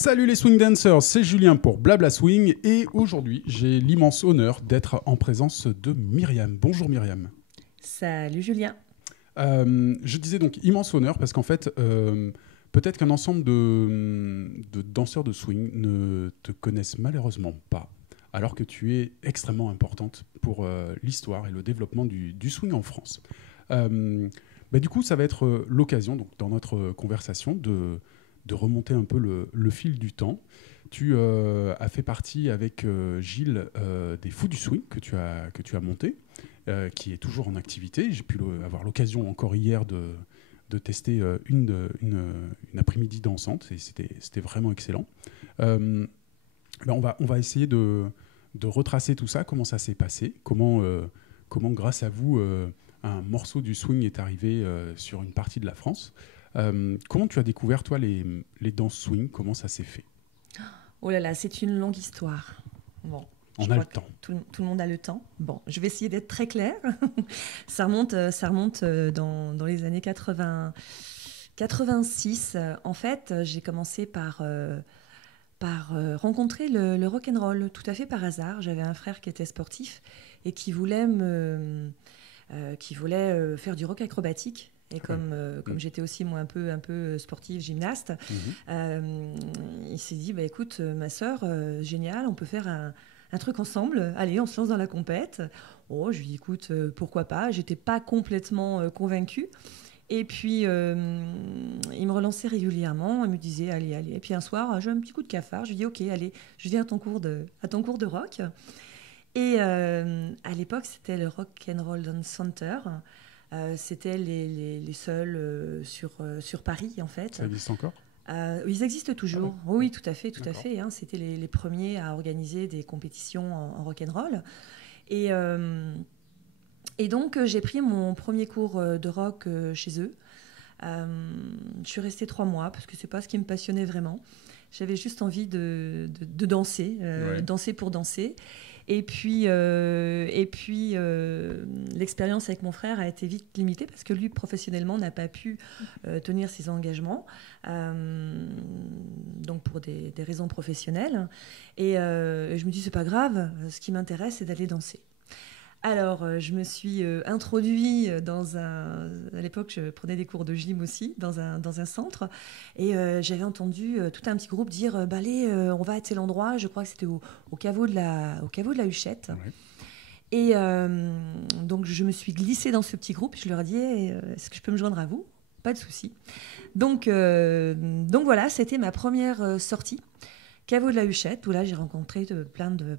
Salut les swing dancers, c'est Julien pour Blabla Swing et aujourd'hui j'ai l'immense honneur d'être en présence de Myriam. Bonjour Myriam. Salut Julien. Je disais donc immense honneur parce qu'en fait peut-être qu'un ensemble de danseurs de swing ne te connaissent malheureusement pas alors que tu es extrêmement importante pour l'histoire et le développement du swing en France. Du coup ça va être l'occasion donc, dans notre conversation de remonter un peu le fil du temps. Tu as fait partie avec Gilles des Fous du Swing que tu as monté, qui est toujours en activité. J'ai pu avoir l'occasion encore hier de tester une après-midi dansante et c'était vraiment excellent. On va essayer de retracer tout ça, comment ça s'est passé, comment grâce à vous, un morceau du swing est arrivé sur une partie de la France. Comment tu as découvert, toi, les danses swing? Comment ça s'est fait? Oh là là, c'est une longue histoire. Bon, On a le temps. tout le monde a le temps. Bon, je vais essayer d'être très claire. Ça remonte dans les années 86. En fait, j'ai commencé par rencontrer le rock'n'roll, tout à fait par hasard. J'avais un frère qui était sportif et qui voulait faire du rock acrobatique. Et comme j'étais aussi moi un peu sportive, gymnaste, il s'est dit écoute ma sœur, génial, on peut faire un truc ensemble. Allez, on se lance dans la compète. Oh, je lui dis écoute, pourquoi pas. J'étais pas complètement convaincue. Et puis il me relançait régulièrement. Il me disait allez. Et puis un soir, j'ai un petit coup de cafard. Je lui dis ok, allez, je viens à ton cours de rock. Et à l'époque, c'était le Rock and Roll Dance Center. C'était les seuls sur Paris, en fait. Ça existe encore? Ils existent toujours. Ah ouais. Oui, tout à fait. Hein. C'était les premiers à organiser des compétitions en rock'n'roll. Et donc, j'ai pris mon premier cours de rock chez eux. Je suis restée 3 mois parce que c'est pas ce qui me passionnait vraiment. J'avais juste envie de danser, danser pour danser. Et puis l'expérience avec mon frère a été vite limitée parce que lui, professionnellement, n'a pas pu tenir ses engagements, donc pour des raisons professionnelles. Et je me dis, c'est pas grave, ce qui m'intéresse, c'est d'aller danser. Alors, je me suis introduite à l'époque, je prenais des cours de gym aussi, dans un centre. Et j'avais entendu tout un petit groupe dire allez, on va à tel endroit. Je crois que c'était au caveau de la Huchette. Ouais. Et donc, je me suis glissée dans ce petit groupe. Je leur ai dit est-ce que je peux me joindre à vous? Pas de souci. Donc voilà, c'était ma première sortie. Caveau de la Huchette, où là j'ai rencontré plein de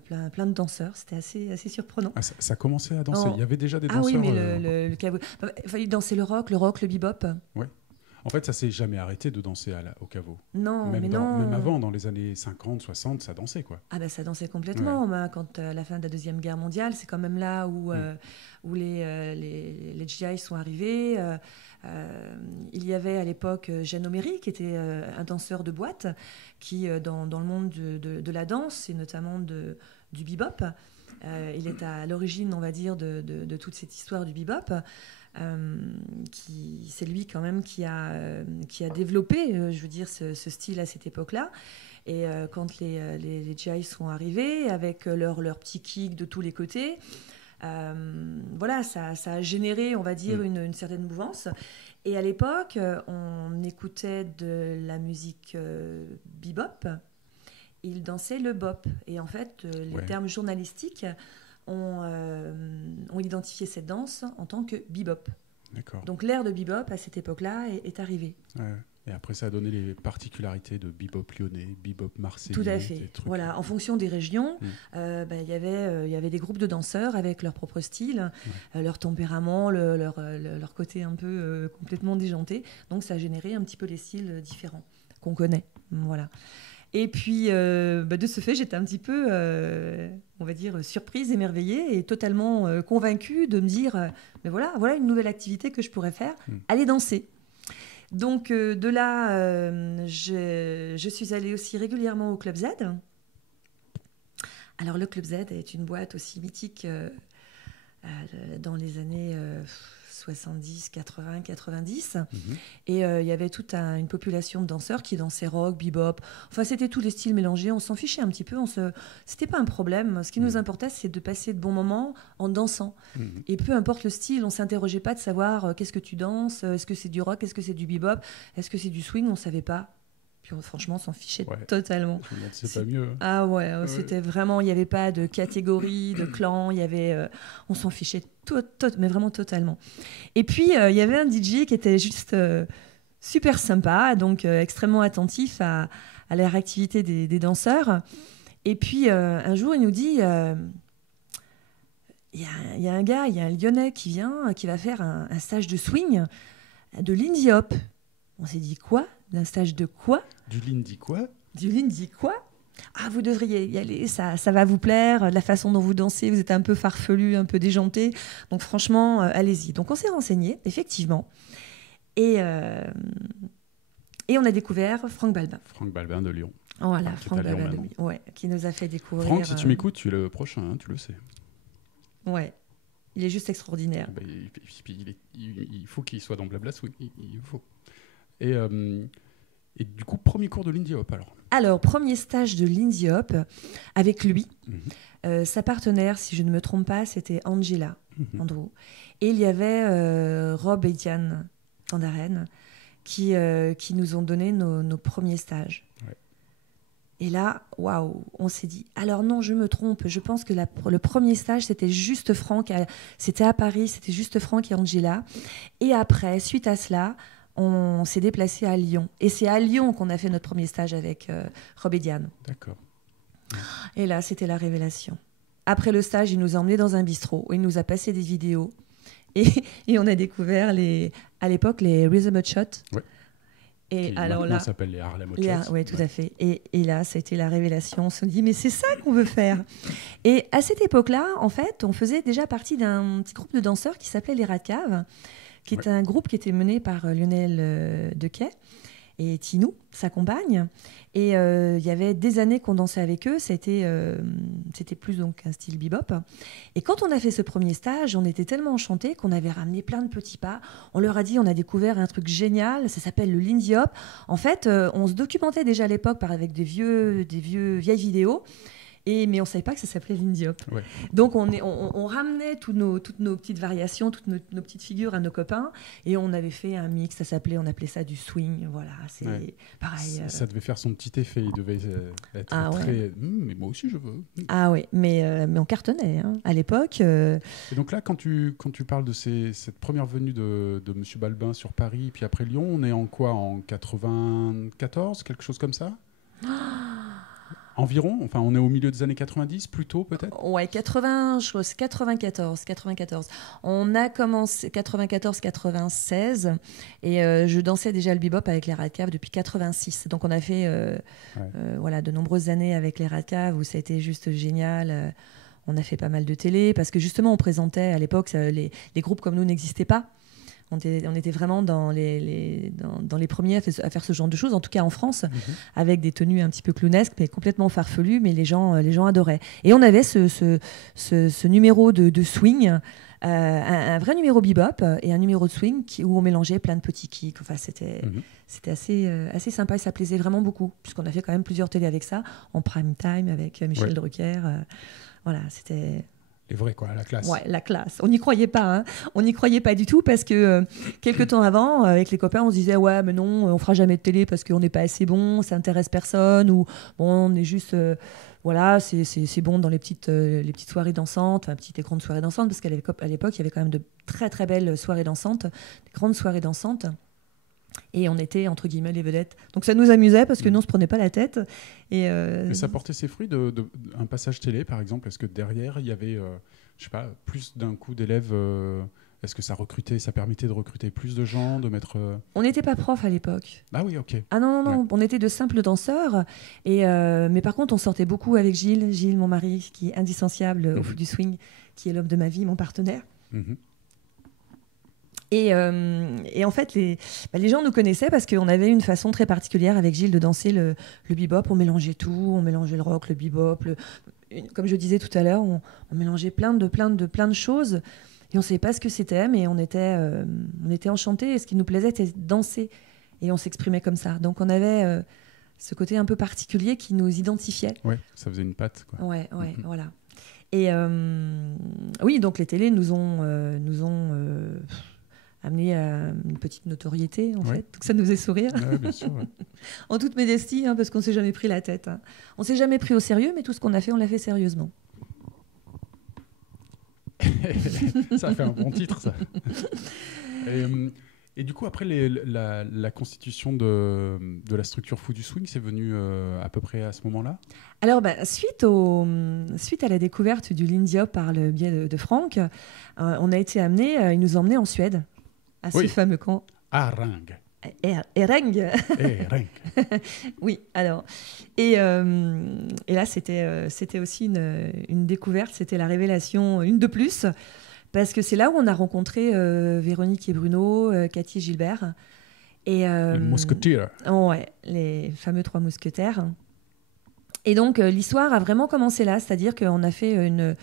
danseurs. C'était assez surprenant. Ah, ça commençait à danser. Il y avait déjà des danseurs. Ah oui, mais le caveau. Il fallait danser le rock, le bebop. Ouais. En fait, ça s'est jamais arrêté de danser au caveau. Non, même non. Même avant, dans les années 50, 60, ça dansait, quoi. Ah ben ça dansait complètement. Ouais. Quand à la fin de la Deuxième Guerre mondiale, c'est quand même là où les GI sont arrivés. Il y avait à l'époque Jeanne Omery, qui était un danseur de boîte, qui, dans le monde de la danse, et notamment du bebop, il est à l'origine, on va dire, de toute cette histoire du bebop. C'est lui quand même qui a développé, je veux dire, ce style à cette époque-là. Et quand les GI sont arrivés, avec leur petits kicks de tous les côtés, voilà, ça a généré, on va dire, une certaine mouvance. Et à l'époque, on écoutait de la musique bebop. Il dansait le bop. Et en fait, les termes journalistiques ont identifié cette danse en tant que bebop. D'accord. Donc l'air de bebop, à cette époque-là, est arrivé. Ouais. Et après, ça a donné les particularités de bebop lyonnais, bebop marseillais. Tout à fait. Voilà, en fonction des régions, il y avait des groupes de danseurs avec leur propre style, leur tempérament, leur côté un peu complètement déjanté. Donc ça a généré un petit peu les styles différents qu'on connaît. Voilà. Et puis, de ce fait, j'étais un petit peu, on va dire, surprise, émerveillée et totalement convaincue de me dire, mais voilà une nouvelle activité que je pourrais faire, aller danser. Donc, de là, je suis allée aussi régulièrement au Club Z. Alors, le Club Z est une boîte aussi mythique dans les années 70, 80, 90. Et il y avait toute une population de danseurs qui dansaient rock, bebop. Enfin, c'était tous les styles mélangés. On s'en fichait un petit peu. C'était pas un problème. Ce qui nous importait, c'est de passer de bons moments en dansant. Et peu importe le style, on s'interrogeait pas de savoir qu'est-ce que tu danses, est-ce que c'est du rock, est-ce que c'est du bebop, est-ce que c'est du swing, on savait pas. Puis franchement, on s'en fichait totalement. C'est pas mieux. Ah ouais, c'était vraiment, il n'y avait pas de catégorie, de clan, on s'en fichait mais vraiment totalement. Et puis, il y avait un DJ qui était juste super sympa, donc extrêmement attentif à la réactivité des danseurs. Et puis, un jour, il nous dit, il y a un gars, il y a un Lyonnais qui vient, qui va faire un stage de swing, de Lindy Hop. On s'est dit quoi ? D'un stage de quoi ? Du Lindy quoi ? Du Lindy quoi ? Ah, vous devriez y aller, ça va vous plaire, la façon dont vous dansez, vous êtes un peu farfelu, un peu déjanté. Donc franchement, allez-y. Donc on s'est renseigné, effectivement. Et on a découvert Franck Balbin. Franck Balbin de Lyon. Voilà, Franck Balbin de Lyon, ouais, qui nous a fait découvrir... Franck, si tu m'écoutes, tu es le prochain, hein, tu le sais. Ouais, il est juste extraordinaire. Il faut qu'il soit dans Blabla Swing, il faut. Et du coup, premier cours de Lindy Hop alors, premier stage de Lindy Hop avec lui. Sa partenaire, si je ne me trompe pas, c'était Angela, Andrew. Et il y avait Rob et Diane Tandaren qui nous ont donné nos premiers stages. Ouais. Et là, waouh, on s'est dit, alors non, je me trompe, je pense que le premier stage, c'était juste Franck, c'était à Paris, c'était juste Franck et Angela. Et après, suite à cela, on s'est déplacé à Lyon. Et c'est à Lyon qu'on a fait notre premier stage avec Rob et Diane. D'accord. Et là, c'était la révélation. Après le stage, il nous a emmenés dans un bistrot, où il nous a passé des vidéos. Et on a découvert, à l'époque, les Rhythm Hot Shot. Ouais. Et qui alors maintenant là, s'appelle les Harlem Hot Shots. Oui, tout à fait. Et là, ça a été la révélation. On se dit, mais c'est ça qu'on veut faire. Et à cette époque-là, en fait, on faisait déjà partie d'un petit groupe de danseurs qui s'appelait les Rat Caves, qui est un groupe qui était mené par Lionel Dequet et Tinou, sa compagne. Et il y avait des années qu'on dansait avec eux. C'était plus donc un style bebop. Et quand on a fait ce premier stage, on était tellement enchantés qu'on avait ramené plein de petits pas. On leur a dit, on a découvert un truc génial, ça s'appelle le Lindy Hop. En fait, on se documentait déjà à l'époque avec des vieilles vidéos. Mais on ne savait pas que ça s'appelait Lindy Hop. Ouais. Donc on ramenait toutes nos petites variations, toutes nos petites figures à nos copains, et on avait fait un mix, on appelait ça du swing. Voilà, c'est pareil. Ça devait faire son petit effet, il devait être très... mais moi aussi je veux. Ah oui, mais on cartonnait à l'époque. Et donc là, quand tu parles de cette première venue de M. Balbin sur Paris, puis après Lyon, on est en quoi ? En 94, quelque chose comme ça ? Environ, enfin on est au milieu des années 90, plutôt peut-être ? Ouais, 94. On a commencé 94-96 et je dansais déjà le bebop avec les Rat Caves depuis 86. Donc on a fait de nombreuses années avec les Rat Caves où ça a été juste génial. On a fait pas mal de télé parce que justement on présentait à l'époque, les groupes comme nous n'existaient pas. On était vraiment dans les premiers à faire ce genre de choses, en tout cas en France, avec des tenues un petit peu clownesques, mais complètement farfelues, mais les gens adoraient. Et on avait ce numéro de swing, un vrai numéro bebop et un numéro de swing où on mélangeait plein de petits kicks. Enfin, c'était assez sympa et ça plaisait vraiment beaucoup, puisqu'on a fait quand même plusieurs télés avec ça, en prime time avec Michel Drucker. Voilà, c'était... Les vrais, quoi, la classe. Ouais, la classe. On n'y croyait pas, hein. On n'y croyait pas du tout parce que quelques temps avant, avec les copains, on se disait ouais, mais non, on fera jamais de télé parce qu'on n'est pas assez bon, ça intéresse personne, ou bon, on est juste, voilà, c'est bon dans les petites soirées dansantes, enfin petites et grandes soirées dansantes, parce qu'à l'époque, il y avait quand même de très très belles soirées dansantes, des grandes soirées dansantes. Et on était, entre guillemets, les vedettes. Donc ça nous amusait parce que nous, on ne se prenait pas la tête. Mais ça portait ses fruits un passage télé, par exemple. Est-ce que derrière, il y avait, je sais pas, plus d'un coup d'élèves Est-ce que ça permettait de recruter plus de gens, de mettre... On n'était pas prof à l'époque. Ah oui, ok. Ah non, on était de simples danseurs. Mais par contre, on sortait beaucoup avec Gilles, mon mari, qui est indissociable au foot du swing, qui est l'homme de ma vie, mon partenaire. Et en fait, les gens nous connaissaient parce qu'on avait une façon très particulière avec Gilles de danser le bebop. On mélangeait tout, on mélangeait le rock, le bebop, comme je disais tout à l'heure, on mélangeait plein de choses et on ne savait pas ce que c'était, mais on était enchantés. Et ce qui nous plaisait, c'était danser et on s'exprimait comme ça. Donc on avait ce côté un peu particulier qui nous identifiait. Ouais, ça faisait une patte, quoi. Ouais, voilà. Et oui, donc les télés nous ont amené à une petite notoriété, en fait. Donc ça nous faisait sourire. Ouais, bien sûr, ouais. En toute modestie, hein, parce qu'on ne s'est jamais pris la tête. Hein. On ne s'est jamais pris au sérieux, mais tout ce qu'on a fait, on l'a fait sérieusement. Ça fait un bon titre, ça. Et du coup, après la constitution de la structure Fou du Swing, c'est venu à peu près à ce moment-là? Alors, suite à la découverte du Lindy Hop par le biais de Franck, on a été amené, il nous a emmenés en Suède, à ce fameux camp. Hareng. Ereng. Ereng. Oui, alors. Et là, c'était aussi une découverte, c'était la révélation, une de plus, parce que c'est là où on a rencontré Véronique et Bruno, Cathy et Gilbert. Et, les mousquetaires. Ouais, les fameux 3 mousquetaires. Et donc, l'histoire a vraiment commencé là, c'est-à-dire qu'on a fait une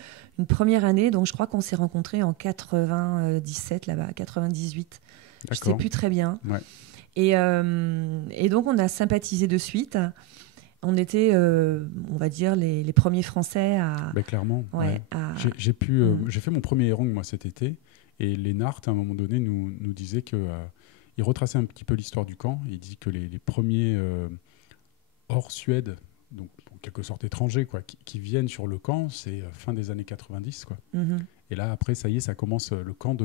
première année, donc je crois qu'on s'est rencontrés en 97, là-bas, 98. D'accord. Je ne sais plus très bien. Ouais. Et donc, on a sympathisé de suite. On était, on va dire, les premiers Français à... Clairement. Ouais, ouais. J'ai fait mon premier Erang, moi, cet été. Et Lennart, à un moment donné, nous disait qu'il retraçait un petit peu l'histoire du camp. Il dit que les premiers hors Suède, donc en quelque sorte étrangers, quoi, qui viennent sur le camp, c'est fin des années 90. Quoi. Mm-hmm. Et là, après, ça y est, le camp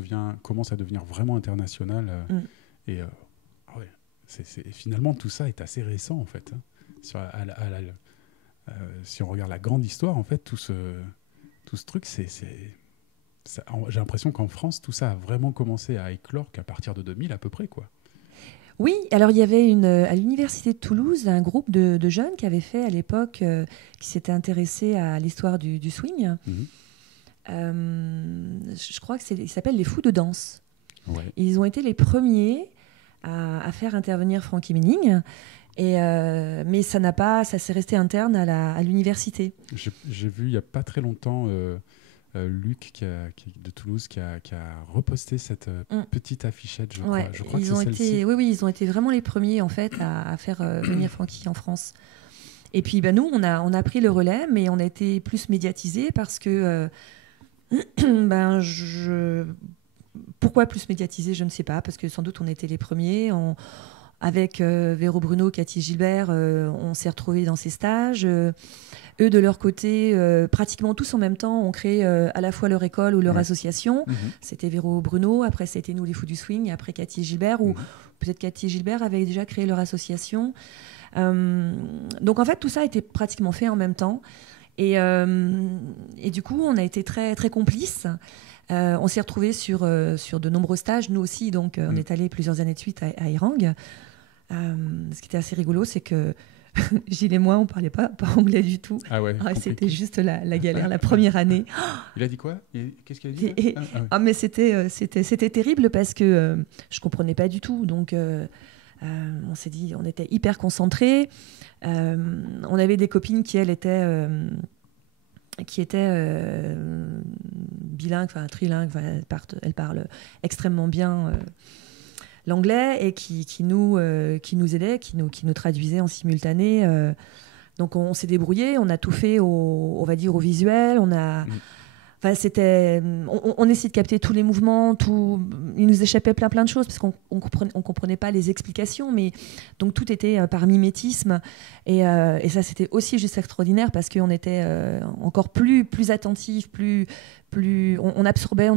commence à devenir vraiment international. Et ouais, finalement, tout ça est assez récent, en fait. Hein. Si on regarde la grande histoire, en fait, tout ce truc, j'ai l'impression qu'en France, tout ça a vraiment commencé à éclore qu'à partir de 2000 à peu près, quoi. Oui, alors il y avait à l'université de Toulouse un groupe de jeunes qui avait fait à l'époque, qui s'était intéressé à l'histoire du swing. Je crois que il s'appelle les Fous de danse. Ouais. Ils ont été les premiers à faire intervenir Frankie Menning. Mais ça s'est resté interne à l'université. J'ai vu il n'y a pas très longtemps Luc de Toulouse qui a reposté cette petite affichette, je crois. Je crois que c'est celle-ci. Oui, ils ont été vraiment les premiers en fait à faire venir Frankie en France. Et puis nous, on a pris le relais, mais on a été plus médiatisés parce que pourquoi plus médiatisés, je ne sais pas, parce que sans doute on était les premiers. Avec Véro Bruno, Cathy Gilbert, on s'est retrouvés dans ces stages. Eux, de leur côté, pratiquement tous en même temps, ont créé à la fois leur école ou leur association. C'était Véro Bruno, après c'était nous les Fous du Swing, et après Cathy Gilbert, ou peut-être Cathy Gilbert avait déjà créé leur association. Donc en fait, tout ça a été pratiquement fait en même temps. Et du coup, on a été très, très complices. On s'est retrouvés sur de nombreux stages, nous aussi. Donc on est allés plusieurs années de suite à Erang. Ce qui était assez rigolo, c'est que Gilles et moi, on ne parlait pas anglais du tout. Ah ouais, c'était juste la galère, la première année. Il a dit quoi? Qu'est-ce qu'il a dit? Mais c'était terrible parce que je ne comprenais pas du tout. Donc, on s'est dit, on était hyper concentrés. On avait des copines qui, elles, étaient bilingues, enfin trilingues. Elles parlent extrêmement bien l'anglais et qui nous aidaient, qui nous traduisaient en simultané. Donc on s'est débrouillé, on a tout fait on va dire au visuel, on essayait de capter tous les mouvements, il nous échappait plein de choses parce qu'on comprenait pas les explications, mais donc tout était par mimétisme et ça c'était aussi juste extraordinaire parce qu'on était encore plus attentifs, on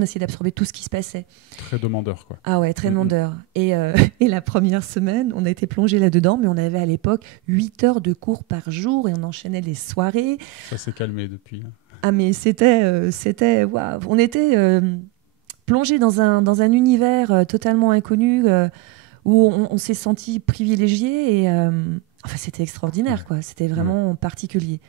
essayait d'absorber tout ce qui se passait. Très demandeur, quoi. Ah ouais, très demandeur. Et la première semaine, on a été plongé là-dedans, mais on avait à l'époque 8 heures de cours par jour et on enchaînait les soirées. Ça s'est calmé depuis. Ah mais c'était waouh. On était plongé dans un univers totalement inconnu où on s'est senti privilégié et enfin c'était extraordinaire quoi. C'était vraiment particulier.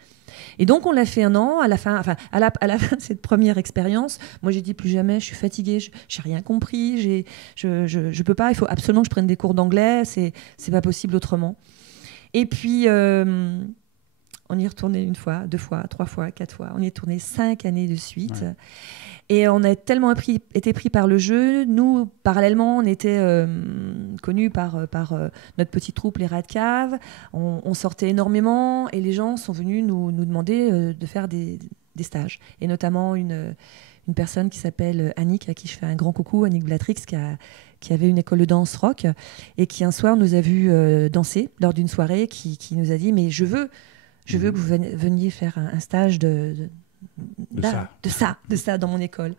Et donc on l'a fait un an. À la fin de cette première expérience, moi j'ai dit plus jamais. Je suis fatiguée. J'ai rien compris. Je peux pas. Il faut absolument que je prenne des cours d'anglais. C'est pas possible autrement. Et puis On y est retourné 1 fois, 2 fois, 3 fois, 4 fois. On y est tourné 5 années de suite. Ouais. Et on a tellement été pris par le jeu. Nous, parallèlement, on était connus par notre petite troupe, les Rats de Cave. On sortait énormément et les gens sont venus nous demander de faire des stages. Et notamment une personne qui s'appelle Annick, à qui je fais un grand coucou, Annick Blatrix, qui avait une école de danse rock et qui un soir nous a vus danser lors d'une soirée, qui nous a dit « Mais je veux que vous veniez faire un stage de ça dans mon école. »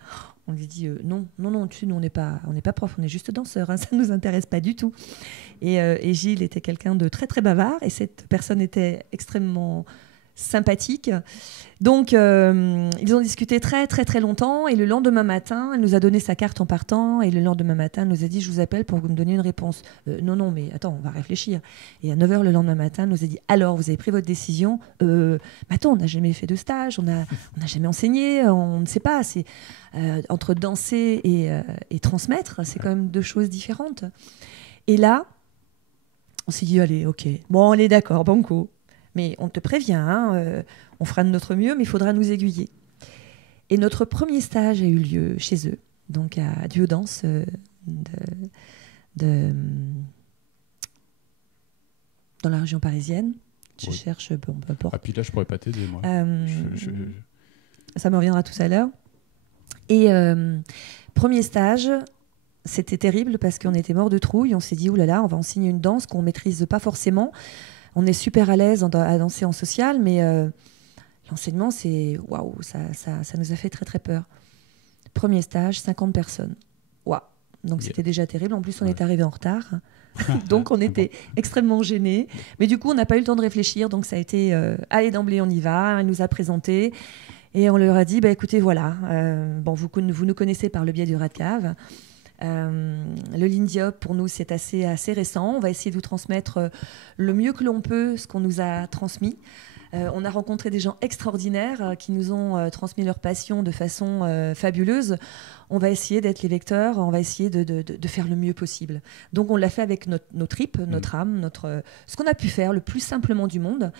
On lui dit non, tu sais, nous on n'est pas prof, on est juste danseur, hein, ça ne nous intéresse pas du tout. Et Gilles était quelqu'un de très très bavard et cette personne était extrêmement sympathique. Donc ils ont discuté très très très longtemps et le lendemain matin, elle nous a donné sa carte en partant et le lendemain matin, elle nous a dit « Je vous appelle pour que vous me donniez une réponse. » Non, mais attends, on va réfléchir. Et à 9h le lendemain matin, elle nous a dit « Alors, vous avez pris votre décision ? Attends, on n'a jamais fait de stage, on n'a jamais enseigné, on ne sait pas. C'est, entre danser et transmettre, c'est quand même 2 choses différentes. » Et là, on s'est dit « Allez, ok, bon, on est d'accord, banco. Mais on te prévient, hein, on fera de notre mieux, mais il faudra nous aiguiller. » Et notre premier stage a eu lieu chez eux, donc à Duodance dans la région parisienne. Je cherche, bon, peu importe. Ah, puis là, je pourrais pas t'aider, moi. Ça me reviendra tout à l'heure. Et premier stage, c'était terrible parce qu'on était mort de trouille. On s'est dit, oulala, on va enseigner une danse qu'on maîtrise pas forcément. On est super à l'aise à danser en social, mais l'enseignement, c'est waouh, ça nous a fait très très peur. Premier stage, 50 personnes. Waouh. Donc c'était déjà terrible. En plus, on est arrivé en retard. Donc on était extrêmement gênés. Mais du coup, on n'a pas eu le temps de réfléchir. Donc ça a été, allez, d'emblée, on y va. Elle nous a présenté. Et on leur a dit, bah, écoutez, voilà, vous nous connaissez par le biais du Rat de Cave. Le Lindy Hop, pour nous, c'est assez récent. On va essayer de vous transmettre le mieux que l'on peut ce qu'on nous a transmis. On a rencontré des gens extraordinaires qui nous ont transmis leur passion de façon fabuleuse. On va essayer d'être les vecteurs, on va essayer de faire le mieux possible. Donc on l'a fait avec nos tripes, notre âme, ce qu'on a pu faire le plus simplement du monde.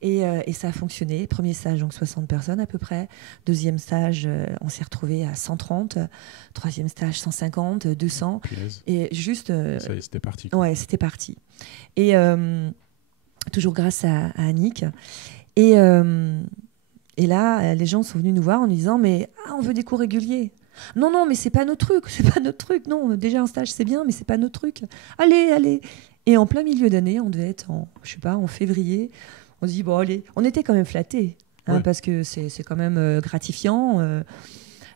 Et ça a fonctionné. Premier stage, donc 60 personnes à peu près. Deuxième stage, on s'est retrouvé à 130. Troisième stage, 150, 200. Pièce. Et juste... ça y est, c'était parti. Ouais, c'était parti. Et toujours grâce à Annick. Et là, les gens sont venus nous voir en nous disant « Mais on veut des cours réguliers. » Non, mais c'est pas notre truc. Non, déjà un stage, c'est bien, mais c'est pas notre truc. Allez. Et en plein milieu d'année, on devait être en février. On se dit, bon, allez, on était quand même flattés, hein, parce que c'est quand même gratifiant.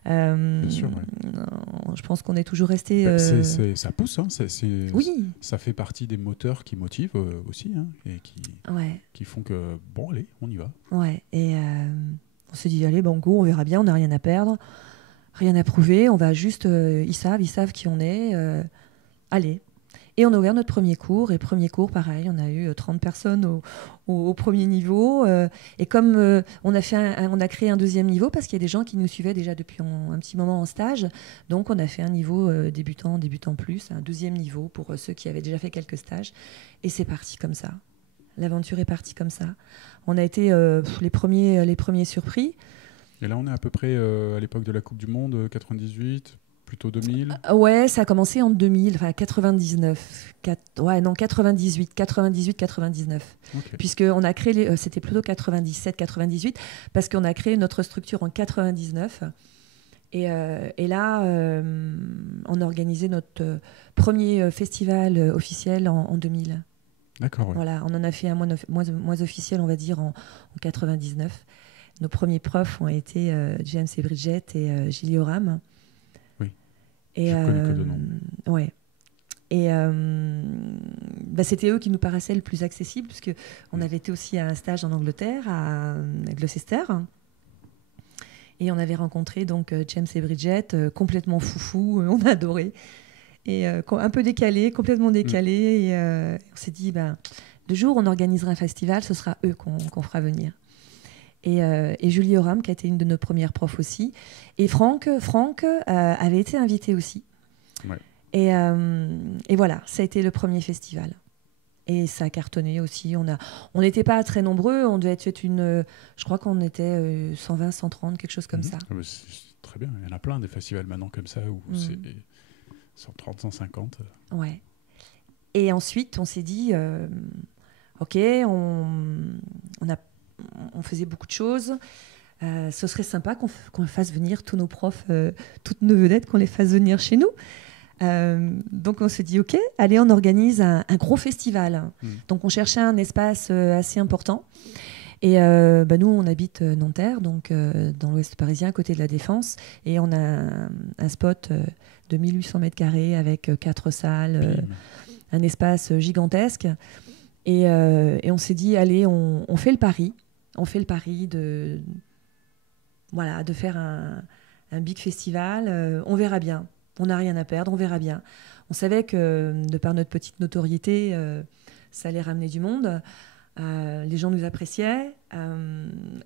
Bien sûr, je pense qu'on est toujours resté... ça pousse, hein, oui. Ça fait partie des moteurs qui motivent aussi, hein, et qui font que, bon, allez, on y va. Ouais, et on s'est dit, allez, banco, on verra bien, on n'a rien à perdre, rien à prouver, on va juste... ils savent qui on est, allez. Et on a ouvert notre premier cours. Et premier cours, pareil, on a eu 30 personnes au premier niveau. Et comme on a créé un deuxième niveau, parce qu'il y a des gens qui nous suivaient déjà depuis un petit moment en stage, donc on a fait un niveau débutant plus, un deuxième niveau pour ceux qui avaient déjà fait quelques stages. Et c'est parti comme ça. L'aventure est partie comme ça. On a été les premiers surpris. Et là, on est à peu près à l'époque de la Coupe du Monde, 98 plutôt 2000. Ouais, ça a commencé en 2000, enfin 99. 98, 99. Okay. Puisqu'on a créé, c'était plutôt 97, 98, parce qu'on a créé notre structure en 99. Et là, on a organisé notre premier festival officiel en 2000. D'accord. Ouais. Voilà, on en a fait un moins officiel, on va dire, en 99. Nos premiers profs ont été James et Bridget et Gilles Yoram. Et connu que de nom. Ouais. Et c'était eux qui nous paraissaient le plus accessibles, puisque on avait été aussi à un stage en Angleterre, à Gloucester, et on avait rencontré donc James et Bridget, complètement foufou, on a adoré, et un peu décalé, complètement décalé, et on s'est dit, de jour on organisera un festival, ce sera eux qu'on fera venir. Et Julie Oram, qui a été une de nos premières profs aussi. Et Franck avait été invité aussi. Ouais. Et voilà, ça a été le premier festival. Et ça a cartonné aussi. On n'était pas très nombreux. On devait être je crois qu'on était 120, 130, quelque chose comme ça. Ah bah c'est très bien. Il y en a plein des festivals maintenant comme ça où c'est 130, 150. Ouais. Et ensuite, on s'est dit, OK, on faisait beaucoup de choses. Ce serait sympa qu'on fasse venir tous nos profs, toutes nos vedettes, qu'on les fasse venir chez nous. Donc on se dit OK, allez, on organise un gros festival. Donc on cherchait un espace assez important. Et nous, on habite Nanterre, donc dans l'ouest parisien, à côté de la Défense. Et on a un spot de 1800 mètres carrés avec 4 salles, un espace gigantesque. Et on s'est dit, allez, on fait le pari. On fait le pari de faire un big festival. On verra bien. On n'a rien à perdre, on verra bien. On savait que, de par notre petite notoriété, ça allait ramener du monde. Les gens nous appréciaient.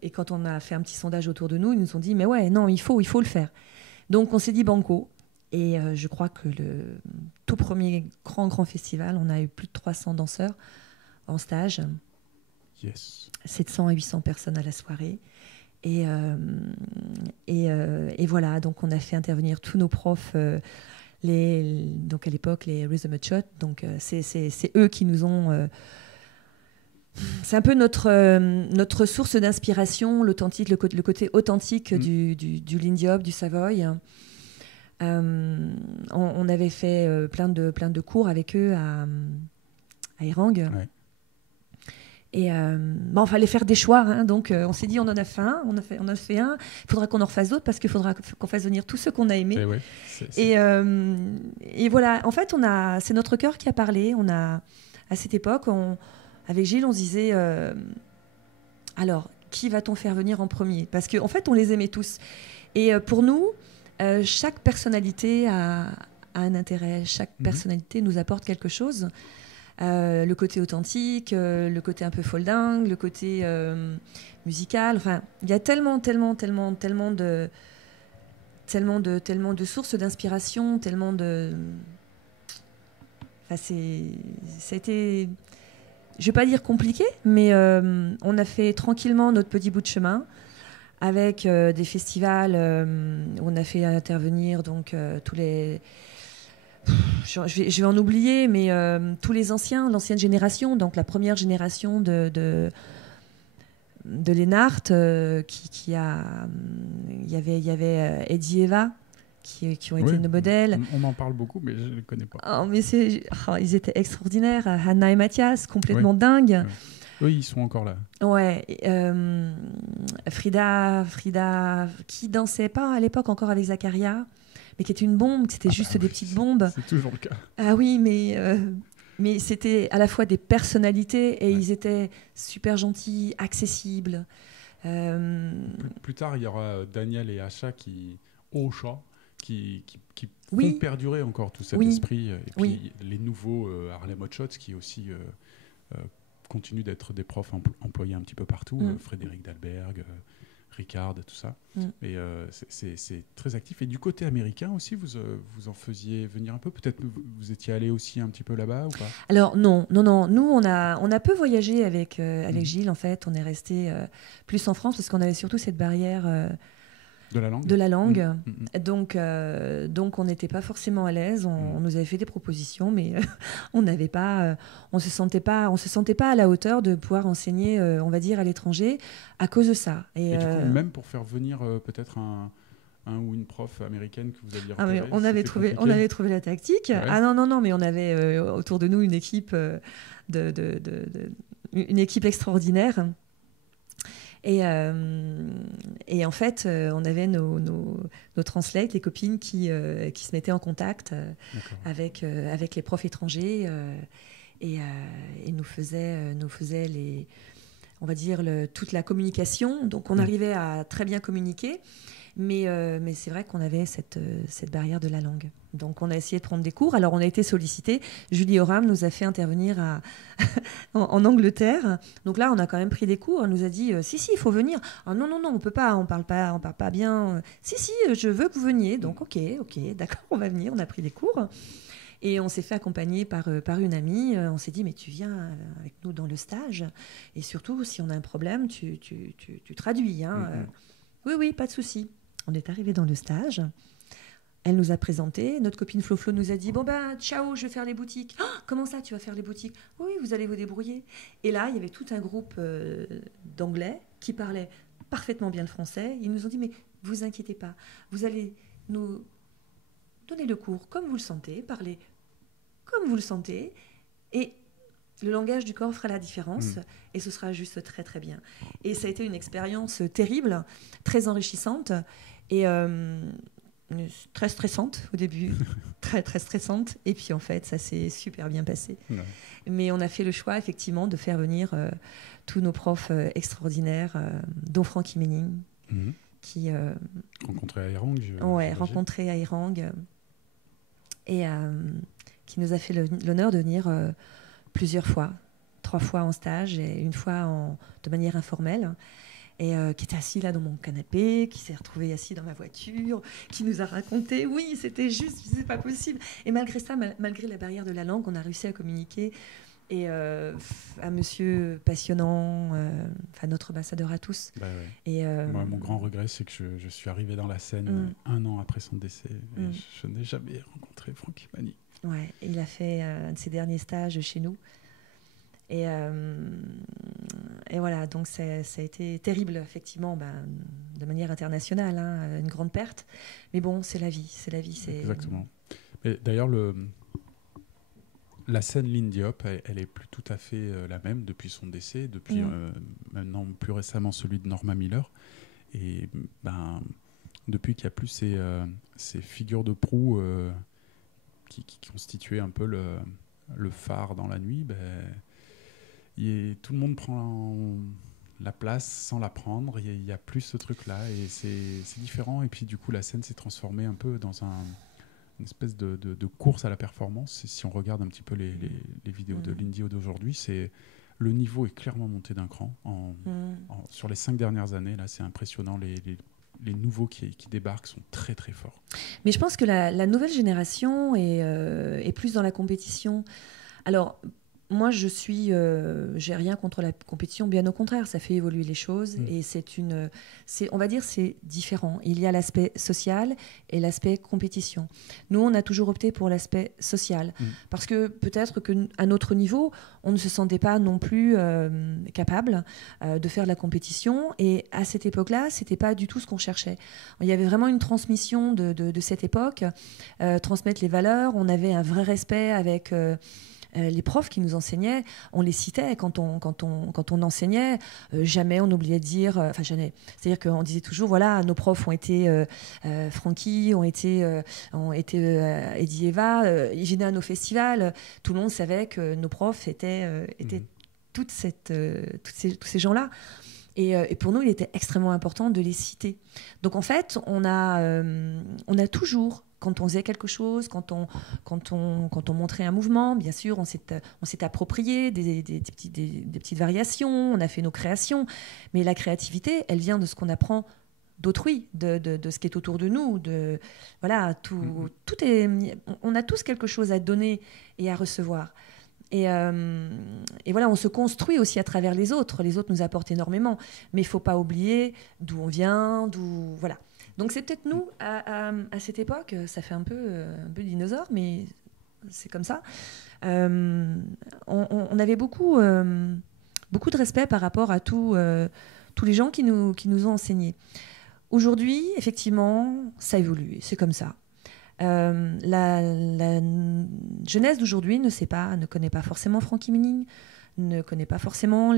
Et quand on a fait un petit sondage autour de nous, ils nous ont dit, mais ouais, non, il faut le faire. Donc, on s'est dit banco. Et je crois que le tout premier grand festival, on a eu plus de 300 danseurs en stage. Yes. 700 à 800 personnes à la soirée. Et voilà, donc on a fait intervenir tous nos profs, donc à l'époque les Rhythm Shot, donc c'est eux qui nous ont... c'est un peu notre source d'inspiration, l'authentique, le côté authentique du Lindy Hop, du Savoy. On avait fait plein de cours avec eux à Erang. Ouais. Et fallait faire des choix, hein, donc on s'est dit on en a fait un, on a fait un, il faudra qu'on en refasse d'autres parce qu'il faudra qu'on fasse venir tous ceux qu'on a aimés. Et voilà, en fait c'est notre cœur qui a parlé. À cette époque, avec Gilles, on se disait alors qui va-t-on faire venir en premier, parce qu'en fait on les aimait tous. Et pour nous, chaque personnalité a un intérêt, chaque personnalité nous apporte quelque chose. Le côté authentique, le côté un peu folding, le côté musical. Enfin, il y a tellement de sources d'inspiration, tellement de. Enfin, ça a été, je vais pas dire compliqué, mais on a fait tranquillement notre petit bout de chemin avec des festivals où on a fait intervenir donc tous les. Je vais en oublier, mais tous les l'ancienne génération, donc la première génération de Lennart, il y avait Eddie et Eva qui ont été nos modèles. On en parle beaucoup, mais je ne les connais pas. Oh, mais ils étaient extraordinaires. Hanna et Mathias, complètement dingues. Oui, ils sont encore là. Ouais. Frida, qui dansait pas à l'époque encore avec Zacharia, mais qui était une bombe, c'était juste des petites bombes. C'est toujours le cas. Ah oui, mais c'était à la fois des personnalités et ils étaient super gentils, accessibles. Plus tard, il y aura Daniel et Asha qui font perdurer encore tout cet esprit. Et puis les nouveaux Harlem Hot Shots qui aussi continuent d'être des profs employés un petit peu partout. Frédéric Dalberg, Ricard, tout ça. Et c'est très actif. Et du côté américain aussi, vous en faisiez venir un peu. Peut-être vous étiez allé aussi un petit peu là-bas ou pas? Alors non. Nous, on a peu voyagé avec Gilles. En fait, on est resté plus en France parce qu'on avait surtout cette barrière de la langue. Donc on n'était pas forcément à l'aise. On nous avait fait des propositions, mais on n'avait pas, on se sentait pas à la hauteur de pouvoir enseigner, on va dire, à l'étranger à cause de ça. Et du coup, même pour faire venir peut-être un ou une prof américaine que vous aviez repéré, on avait trouvé la tactique. Ouais. Ah non, mais on avait autour de nous une équipe une équipe extraordinaire. Et en fait, on avait nos translates, les copines qui se mettaient en contact avec les profs étrangers et nous faisaient on va dire, toute la communication. Donc, on arrivait à très bien communiquer, mais c'est vrai qu'on avait cette barrière de la langue. Donc, on a essayé de prendre des cours. Alors, on a été sollicité. Julie Oram nous a fait intervenir en Angleterre. Donc là, on a quand même pris des cours. Elle nous a dit si, il faut venir. Ah, non, on peut pas. On parle pas bien. Si, je veux que vous veniez. Donc, ok, d'accord, on va venir. On a pris des cours. Et on s'est fait accompagner par une amie. On s'est dit, mais tu viens avec nous dans le stage. Et surtout, si on a un problème, tu traduis. Hein. Oui, oui, pas de souci. On est arrivé dans le stage. Elle nous a présenté. Notre copine Flo nous a dit, bon ben, ciao, je vais faire les boutiques. Oh, comment ça, tu vas faire les boutiques? Oui, vous allez vous débrouiller. Et là, il y avait tout un groupe d'anglais qui parlaient parfaitement bien le français. Ils nous ont dit, mais vous inquiétez pas, vous allez nous donner le cours comme vous le sentez, parler comme vous le sentez, et le langage du corps fera la différence, et ce sera juste très très bien. Et ça a été une expérience terrible, très enrichissante, et très stressante au début, très très stressante, et puis en fait ça s'est super bien passé. Ouais. Mais on a fait le choix effectivement de faire venir tous nos profs extraordinaires, dont Frankie Menning, qui rencontré à Erang. Rencontré à Erang, et qui nous a fait l'honneur de venir plusieurs fois, 3 fois en stage et une fois de manière informelle, et qui était assis là dans mon canapé, qui s'est retrouvé assis dans ma voiture, qui nous a raconté, oui, c'était juste, c'est pas possible. Et malgré ça, malgré la barrière de la langue, on a réussi à communiquer. Et un monsieur passionnant, notre ambassadeur à tous. Bah ouais. Et moi, mon grand regret, c'est que je suis arrivé dans la scène 1 an après son décès. Et je n'ai jamais rencontré Francky Manning. Ouais, il a fait un de ses derniers stages chez nous. Et voilà, donc ça a été terrible, effectivement, de manière internationale, hein, une grande perte. Mais bon, c'est la vie, c'est... Exactement. Mais d'ailleurs, la scène Lynn Diop, elle est plus tout à fait la même depuis son décès, depuis maintenant plus récemment celui de Norma Miller. Et depuis qu'il n'y a plus ces figures de proue qui constituaient un peu le phare dans la nuit, tout le monde prend la place sans la prendre. Il n'y a plus ce truc-là et c'est différent. Et puis du coup, la scène s'est transformée un peu dans une espèce de course à la performance. Et si on regarde un petit peu les vidéos de l'Indio d'aujourd'hui, le niveau est clairement monté d'un cran. Sur les 5 dernières années, là, c'est impressionnant. Les nouveaux qui débarquent sont très très forts. Mais je pense que la nouvelle génération est plus dans la compétition. Alors, moi, j'ai rien contre la compétition, bien au contraire, ça fait évoluer les choses et on va dire, c'est différent. Il y a l'aspect social et l'aspect compétition. Nous, on a toujours opté pour l'aspect social parce que peut-être qu'à notre niveau, on ne se sentait pas non plus capable de faire de la compétition, et à cette époque-là, c'était pas du tout ce qu'on cherchait. Il y avait vraiment une transmission de cette époque, transmettre les valeurs. On avait un vrai respect avec les profs qui nous enseignaient, on les citait quand on enseignait. Jamais on oubliait de dire, jamais. C'est-à-dire qu'on disait toujours, voilà, nos profs ont été Francky, ont été Eddie Eva, ils venaient à nos festivals. Tout le monde savait que nos profs étaient tous ces gens-là. Et pour nous, il était extrêmement important de les citer. Donc en fait, on a toujours, quand on faisait quelque chose, quand on montrait un mouvement, bien sûr, on s'est approprié des petites variations, on a fait nos créations. Mais la créativité, elle vient de ce qu'on apprend d'autrui, de ce qui est autour de nous. Voilà, tout est, on a tous quelque chose à donner et à recevoir. Et voilà, on se construit aussi à travers les autres. Les autres nous apportent énormément. Mais il ne faut pas oublier d'où on vient, voilà. Donc c'est peut-être nous, à cette époque, ça fait un peu dinosaure, mais c'est comme ça. On avait beaucoup de respect par rapport à tous les gens qui nous ont enseigné. Aujourd'hui, effectivement, ça évolue, c'est comme ça. La jeunesse d'aujourd'hui ne connaît pas forcément Francky Menning, ne connaît pas forcément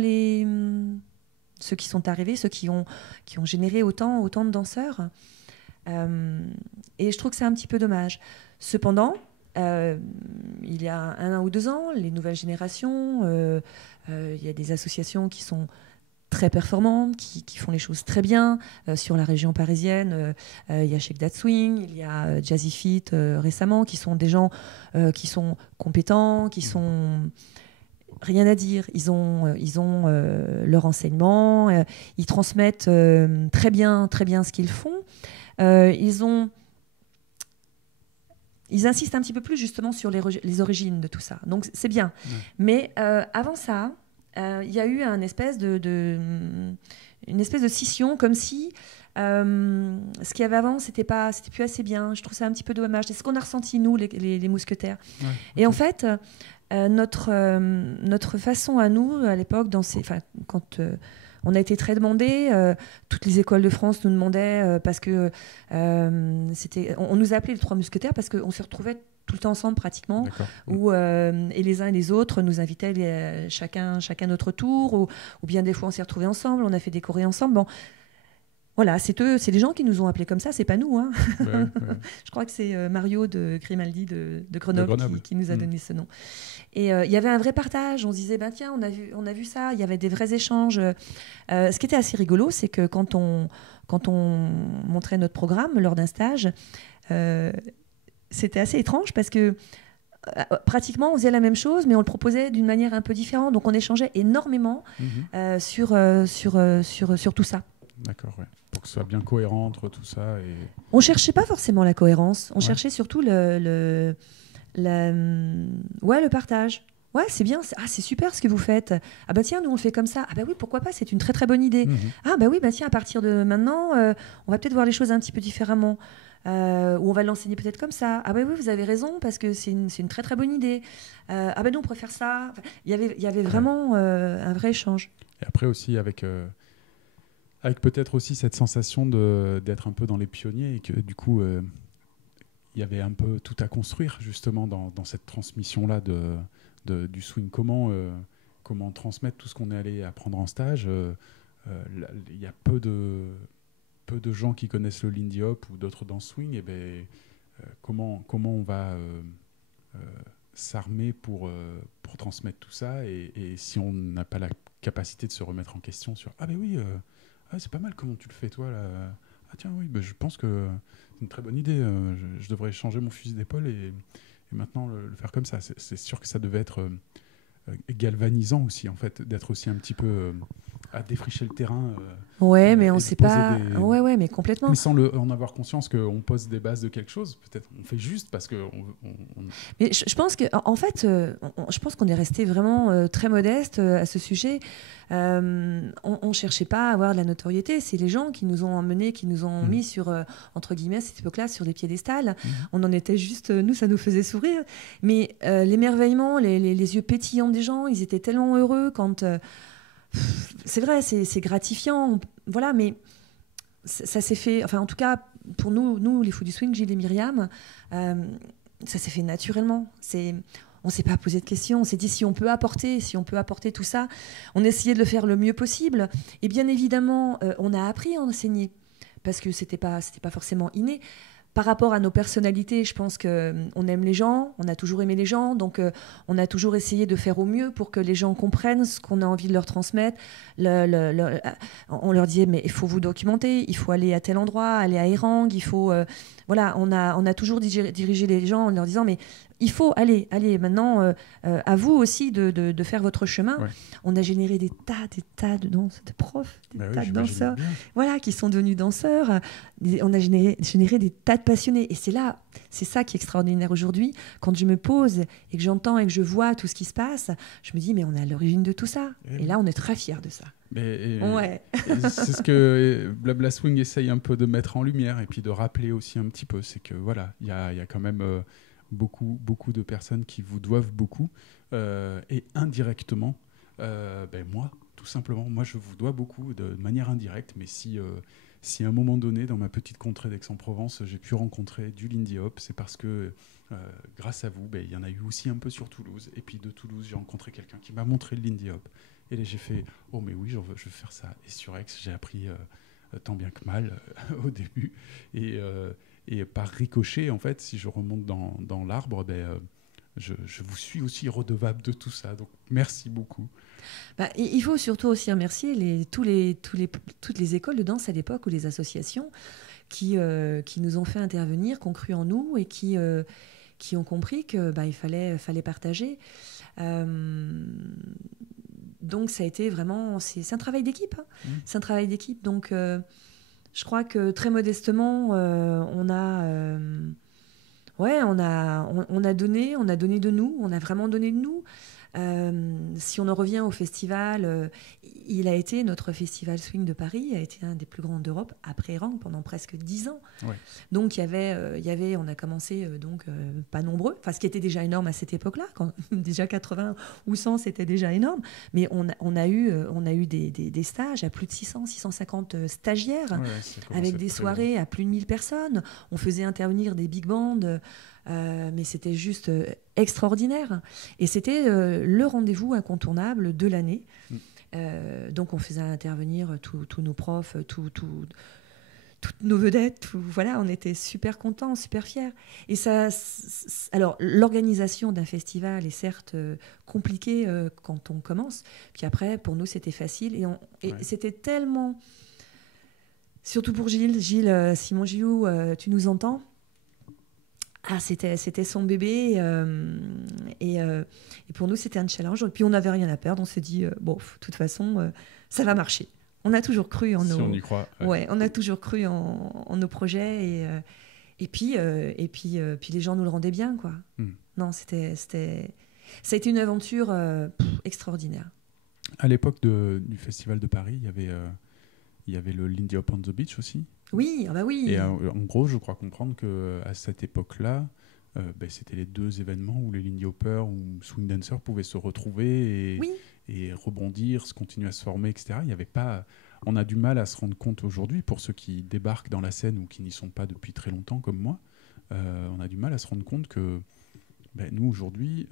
ceux qui sont arrivés, ceux qui ont généré autant de danseurs. Et je trouve que c'est un petit peu dommage. Cependant, il y a 1 ou 2 ans, les nouvelles générations, il y a des associations qui sont très performantes, qui font les choses très bien. Sur la région parisienne, il y a Shake That Swing, il y a Jazzy Fit récemment, qui sont des gens qui sont compétents, qui sont... Rien à dire, ils ont leur enseignement, ils transmettent très bien ce qu'ils font. Ils ont ils insistent un petit peu plus justement sur les origines de tout ça. Donc c'est bien. Ouais. Mais avant ça, il y a eu une espèce de scission, comme si ce qu'il y avait avant, c'était plus assez bien. Je trouve ça un petit peu dommage. C'est ce qu'on a ressenti, nous, les mousquetaires. Ouais, okay. Et en fait, notre façon à nous, à l'époque, quand on a été très demandés, toutes les écoles de France nous demandaient, parce que on nous appelait les Trois Mousquetaires parce qu'on se retrouvait tout le temps ensemble pratiquement, et les uns et les autres nous invitaient chacun notre tour, ou bien des fois on s'est retrouvés ensemble, on a fait des chorés ensemble. Bon, voilà, c'est les gens qui nous ont appelés comme ça, c'est pas nous. Hein. Ouais. Je crois que c'est Mario de Grimaldi de Grenoble. Qui nous a donné ce nom. Et il y avait un vrai partage. On se disait, tiens, on a vu ça. Il y avait des vrais échanges. Ce qui était assez rigolo, c'est que quand on montrait notre programme lors d'un stage, c'était assez étrange parce que pratiquement, on faisait la même chose, mais on le proposait d'une manière un peu différente. Donc, on échangeait énormément sur tout ça. D'accord, ouais. Pour que ce soit bien cohérent entre tout ça. On ne cherchait pas forcément la cohérence. On cherchait surtout le partage. Ouais, c'est bien. C'est super ce que vous faites. Ah bah tiens, nous on le fait comme ça. Ah bah oui, pourquoi pas, c'est une très très bonne idée. Ah bah oui, tiens, à partir de maintenant, on va peut-être voir les choses un petit peu différemment. Ou on va l'enseigner peut-être comme ça. Ah bah oui, vous avez raison, parce que c'est une très très bonne idée. Ah bah nous on préfère ça. Enfin, il y avait vraiment un vrai échange. Et après aussi avec peut-être aussi cette sensation d'être un peu dans les pionniers, et que du coup il y avait un peu tout à construire justement dans cette transmission-là du swing. Comment transmettre tout ce qu'on est allé apprendre en stage. Il y a peu de gens qui connaissent le Lindy Hop ou d'autres dans swing. Et comment on va s'armer pour transmettre tout ça, et si on n'a pas la capacité de se remettre en question sur c'est pas mal comment tu le fais toi là. Ah tiens oui, je pense que c'est une très bonne idée, je devrais changer mon fusil d'épaule et maintenant le faire comme ça. C'est sûr que ça devait être galvanisant aussi, en fait, d'être aussi un petit peu à défricher le terrain. Ouais, mais on sait pas. Ouais, mais complètement. Mais sans en avoir conscience qu'on pose des bases de quelque chose, peut-être on fait juste parce que. Mais je pense que, en fait, je pense qu'on est resté vraiment très modeste à ce sujet. On cherchait pas à avoir de la notoriété. C'est les gens qui nous ont emmenés, qui nous ont mis sur, entre guillemets, à cette époque-là, sur des piédestals. On en était juste, nous, ça nous faisait sourire. Mais l'émerveillement, les yeux pétillants des gens, ils étaient tellement heureux quand. C'est vrai, c'est gratifiant, voilà, mais ça s'est fait, enfin en tout cas pour nous les fous du swing, Gilles et Myriam, ça s'est fait naturellement. On s'est pas posé de questions, on s'est dit si on peut apporter tout ça, on essayait de le faire le mieux possible. Et bien évidemment, on a appris à enseigner parce que c'était pas forcément inné. Par rapport à nos personnalités, je pense qu'on aime les gens, on a toujours aimé les gens, donc on a toujours essayé de faire au mieux pour que les gens comprennent ce qu'on a envie de leur transmettre. On leur disait, mais il faut vous documenter, il faut aller à tel endroit, aller à Erang, il faut... voilà, on a toujours dirigé les gens en leur disant, mais il faut aller maintenant, à vous aussi de faire votre chemin. Ouais. On a généré des tas de profs, tas de danseurs, voilà, qui sont devenus danseurs. On a généré des tas de passionnés. Et c'est ça qui est extraordinaire aujourd'hui. Quand je me pose et que j'entends et que je vois tout ce qui se passe, je me dis, mais on est à l'origine de tout ça. Et là, on est très fiers de ça. Ouais. C'est ce que Blabla Swing essaye un peu de mettre en lumière et puis de rappeler aussi un petit peu. C'est que voilà, il y a quand même beaucoup de personnes qui vous doivent beaucoup. Et indirectement, moi, tout simplement, moi je vous dois beaucoup de manière indirecte. Mais si à un moment donné, dans ma petite contrée d'Aix-en-Provence, j'ai pu rencontrer du Lindy Hop, c'est parce que grâce à vous, il y en a eu aussi un peu sur Toulouse. Et puis de Toulouse, j'ai rencontré quelqu'un qui m'a montré le Lindy Hop. Et là, j'ai fait « Oh, mais oui, je veux faire ça ». Et sur Aix, j'ai appris tant bien que mal au début. Et par ricochet, en fait, si je remonte dans l'arbre, je vous suis aussi redevable de tout ça. Donc, merci beaucoup. Il faut surtout aussi remercier toutes les écoles de danse à l'époque ou les associations qui nous ont fait intervenir, qui ont cru en nous et qui ont compris qu'il fallait partager. Donc, ça a été vraiment... C'est un travail d'équipe. Hein. C'est un travail d'équipe. Donc, je crois que très modestement, on Ouais, on a donné de nous, on a vraiment donné de nous. Si on en revient au festival, il a été, notre festival Swing de Paris a été un des plus grands d'Europe, après Erang, pendant presque 10 ans. Ouais. Donc, on a commencé, pas nombreux, enfin, ce qui était déjà énorme à cette époque-là, quand déjà 80 ou 100, c'était déjà énorme, mais on a eu des stages à plus de 600, 650 stagiaires, avec des soirées à plus de 1000 personnes. On faisait intervenir des big bands, mais c'était juste extraordinaire. Et c'était le rendez-vous incontournable de l'année. Donc on faisait intervenir tous nos profs, toutes nos vedettes. Voilà, on était super contents, super fiers. Et alors, l'organisation d'un festival est certes compliquée quand on commence. Puis après, pour nous, c'était facile. Et c'était tellement... Surtout pour Gilles, Simon Gillou, tu nous entends ? C'était son bébé et pour nous c'était un challenge. Et puis on n'avait rien à perdre, on s'est dit bon, de toute façon ça va marcher. On a toujours cru en on y croit. Ouais, on a toujours cru en nos projets et puis les gens nous le rendaient bien quoi. Non, ça a été une aventure extraordinaire. À l'époque du Festival de Paris, il y avait le Lindy Hop on the Beach aussi. Oui, bah oui. Et en gros, je crois comprendre qu'à cette époque-là, c'était les deux événements où les Lindy Hoppers ou Swing Dancers pouvaient se retrouver et rebondir, se continuer à se former, etc. Il y avait pas... On a du mal à se rendre compte aujourd'hui, pour ceux qui débarquent dans la scène ou qui n'y sont pas depuis très longtemps comme moi, on a du mal à se rendre compte que nous, aujourd'hui,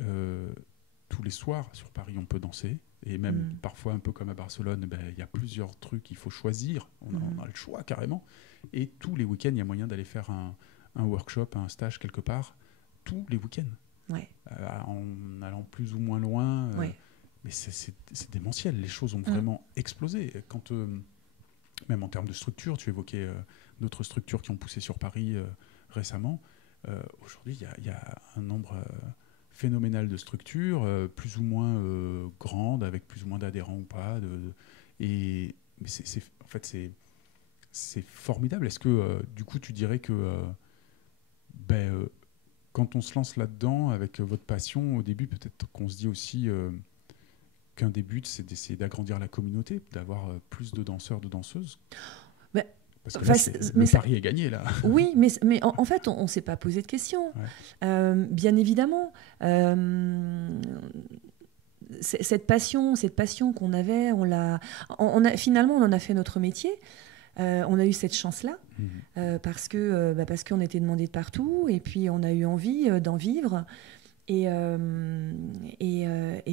tous les soirs sur Paris, on peut danser. Et même parfois, un peu comme à Barcelone, il y a plusieurs trucs qu'il faut choisir. On a le choix carrément. Et tous les week-ends, il y a moyen d'aller faire un workshop, un stage quelque part, tous les week-ends. Ouais. En allant plus ou moins loin. Mais c'est démentiel. Les choses ont vraiment explosé. Quand, même en termes de structure, tu évoquais d'autres structures qui ont poussé sur Paris récemment. Aujourd'hui, il y a un nombre... phénoménal de structures, plus ou moins grandes, avec plus ou moins d'adhérents ou pas. Mais en fait, c'est formidable. Est-ce que, du coup, tu dirais que quand on se lance là-dedans, avec votre passion, au début, peut-être qu'on se dit aussi qu'un des buts, c'est d'essayer d'agrandir la communauté, d'avoir plus de danseurs, de danseuses Parce que là, le pari est gagné, là. Oui, mais en fait, on ne s'est pas posé de questions. Ouais. Bien évidemment. Cette passion qu'on avait, finalement, on en a fait notre métier. On a eu cette chance-là parce qu'on était demandé de partout et puis on a eu envie d'en vivre. Et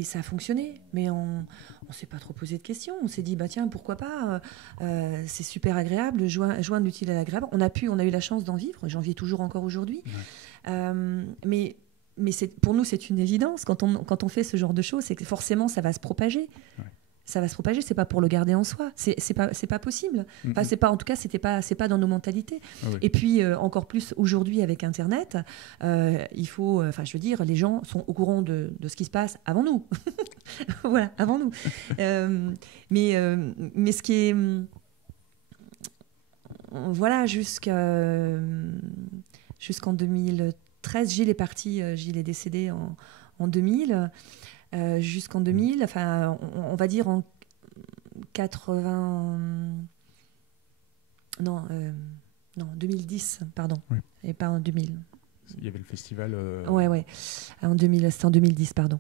ça a fonctionné, mais on ne s'est pas trop posé de questions. On s'est dit, tiens, pourquoi pas, c'est super agréable, joindre l'utile à l'agréable. On a eu la chance d'en vivre, j'en vis toujours encore aujourd'hui. Ouais. Mais pour nous, c'est une évidence. Quand on fait ce genre de choses, c'est que forcément, ça va se propager. Ouais. Ça va se propager, c'est pas pour le garder en soi, c'est pas possible. Enfin, c'est pas, en tout cas, c'est pas dans nos mentalités. Ah oui. Et puis encore plus aujourd'hui avec Internet, il faut, je veux dire, les gens sont au courant de ce qui se passe avant nous. Voilà, avant nous. Mais ce qui est, voilà, jusqu'en 2013, Gilles est parti, Gilles est décédé en 2000. Jusqu'en 2000, enfin, on va dire en 80... Non, 2010, pardon, oui. Et pas en 2000. Il y avait le festival... Ouais, c'était en 2010, pardon.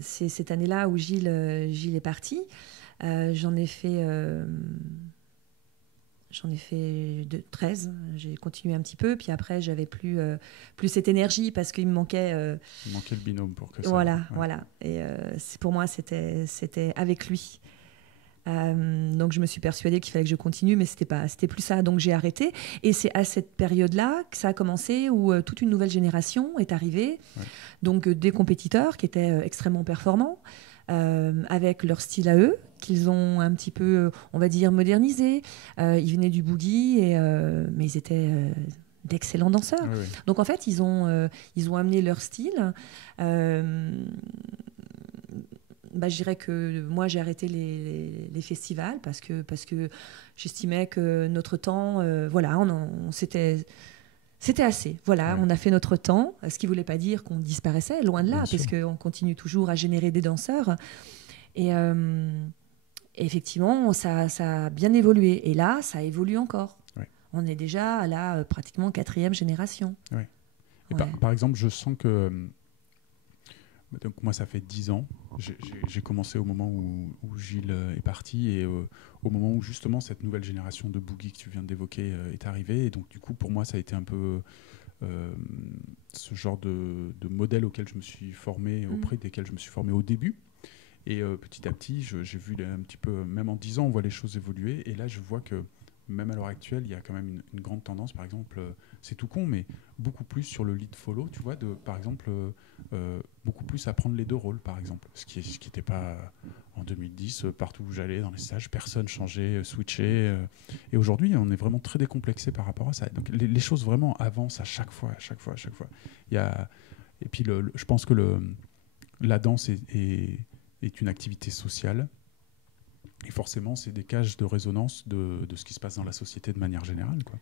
C'est cette année-là où Gilles est parti. J'en ai fait 13, j'ai continué un petit peu, puis après j'avais plus cette énergie parce qu'il me manquait... Il manquait le binôme pour que ça... Voilà. Et pour moi, c'était avec lui. Donc je me suis persuadée qu'il fallait que je continue, mais c'était plus ça, donc j'ai arrêté. Et c'est à cette période-là que ça a commencé, où toute une nouvelle génération est arrivée, donc des compétiteurs qui étaient extrêmement performants, avec leur style à eux, qu'ils ont un petit peu, on va dire, modernisé. Ils venaient du boogie, mais ils étaient d'excellents danseurs. Oui. Donc en fait, ils ont amené leur style. Je dirais que moi, j'ai arrêté les festivals parce que j'estimais que notre temps, C'était assez. Voilà, Ouais. on a fait notre temps, ce qui ne voulait pas dire qu'on disparaissait, loin de là, Bien sûr. parce qu'on continue toujours à générer des danseurs. Et effectivement, ça a bien évolué. Et là, ça évolue encore. Ouais. On est déjà à la pratiquement 4e génération. Ouais. Et Ouais. par exemple, je sens que... Donc moi, ça fait 10 ans. J'ai commencé au moment où Gilles est parti et au moment où justement cette nouvelle génération de boogie que tu viens d'évoquer est arrivée. Et donc du coup, pour moi, ça a été un peu ce genre de modèle auquel je me suis formé, auprès desquels je me suis formé au début. Et petit à petit, j'ai vu un petit peu, même en 10 ans, on voit les choses évoluer. Et là, je vois que même à l'heure actuelle, il y a quand même une grande tendance, par exemple, c'est tout con, mais beaucoup plus sur le lead follow, tu vois, par exemple, beaucoup plus à prendre les 2 rôles, par exemple. Ce qui n'était pas en 2010, partout où j'allais, dans les stages, personne changeait, switchait. Et aujourd'hui, on est vraiment très décomplexé par rapport à ça. Donc les choses vraiment avancent à chaque fois. Il y a, et puis je pense que la danse est une activité sociale. Et forcément, c'est des cages de résonance de ce qui se passe dans la société de manière générale, quoi.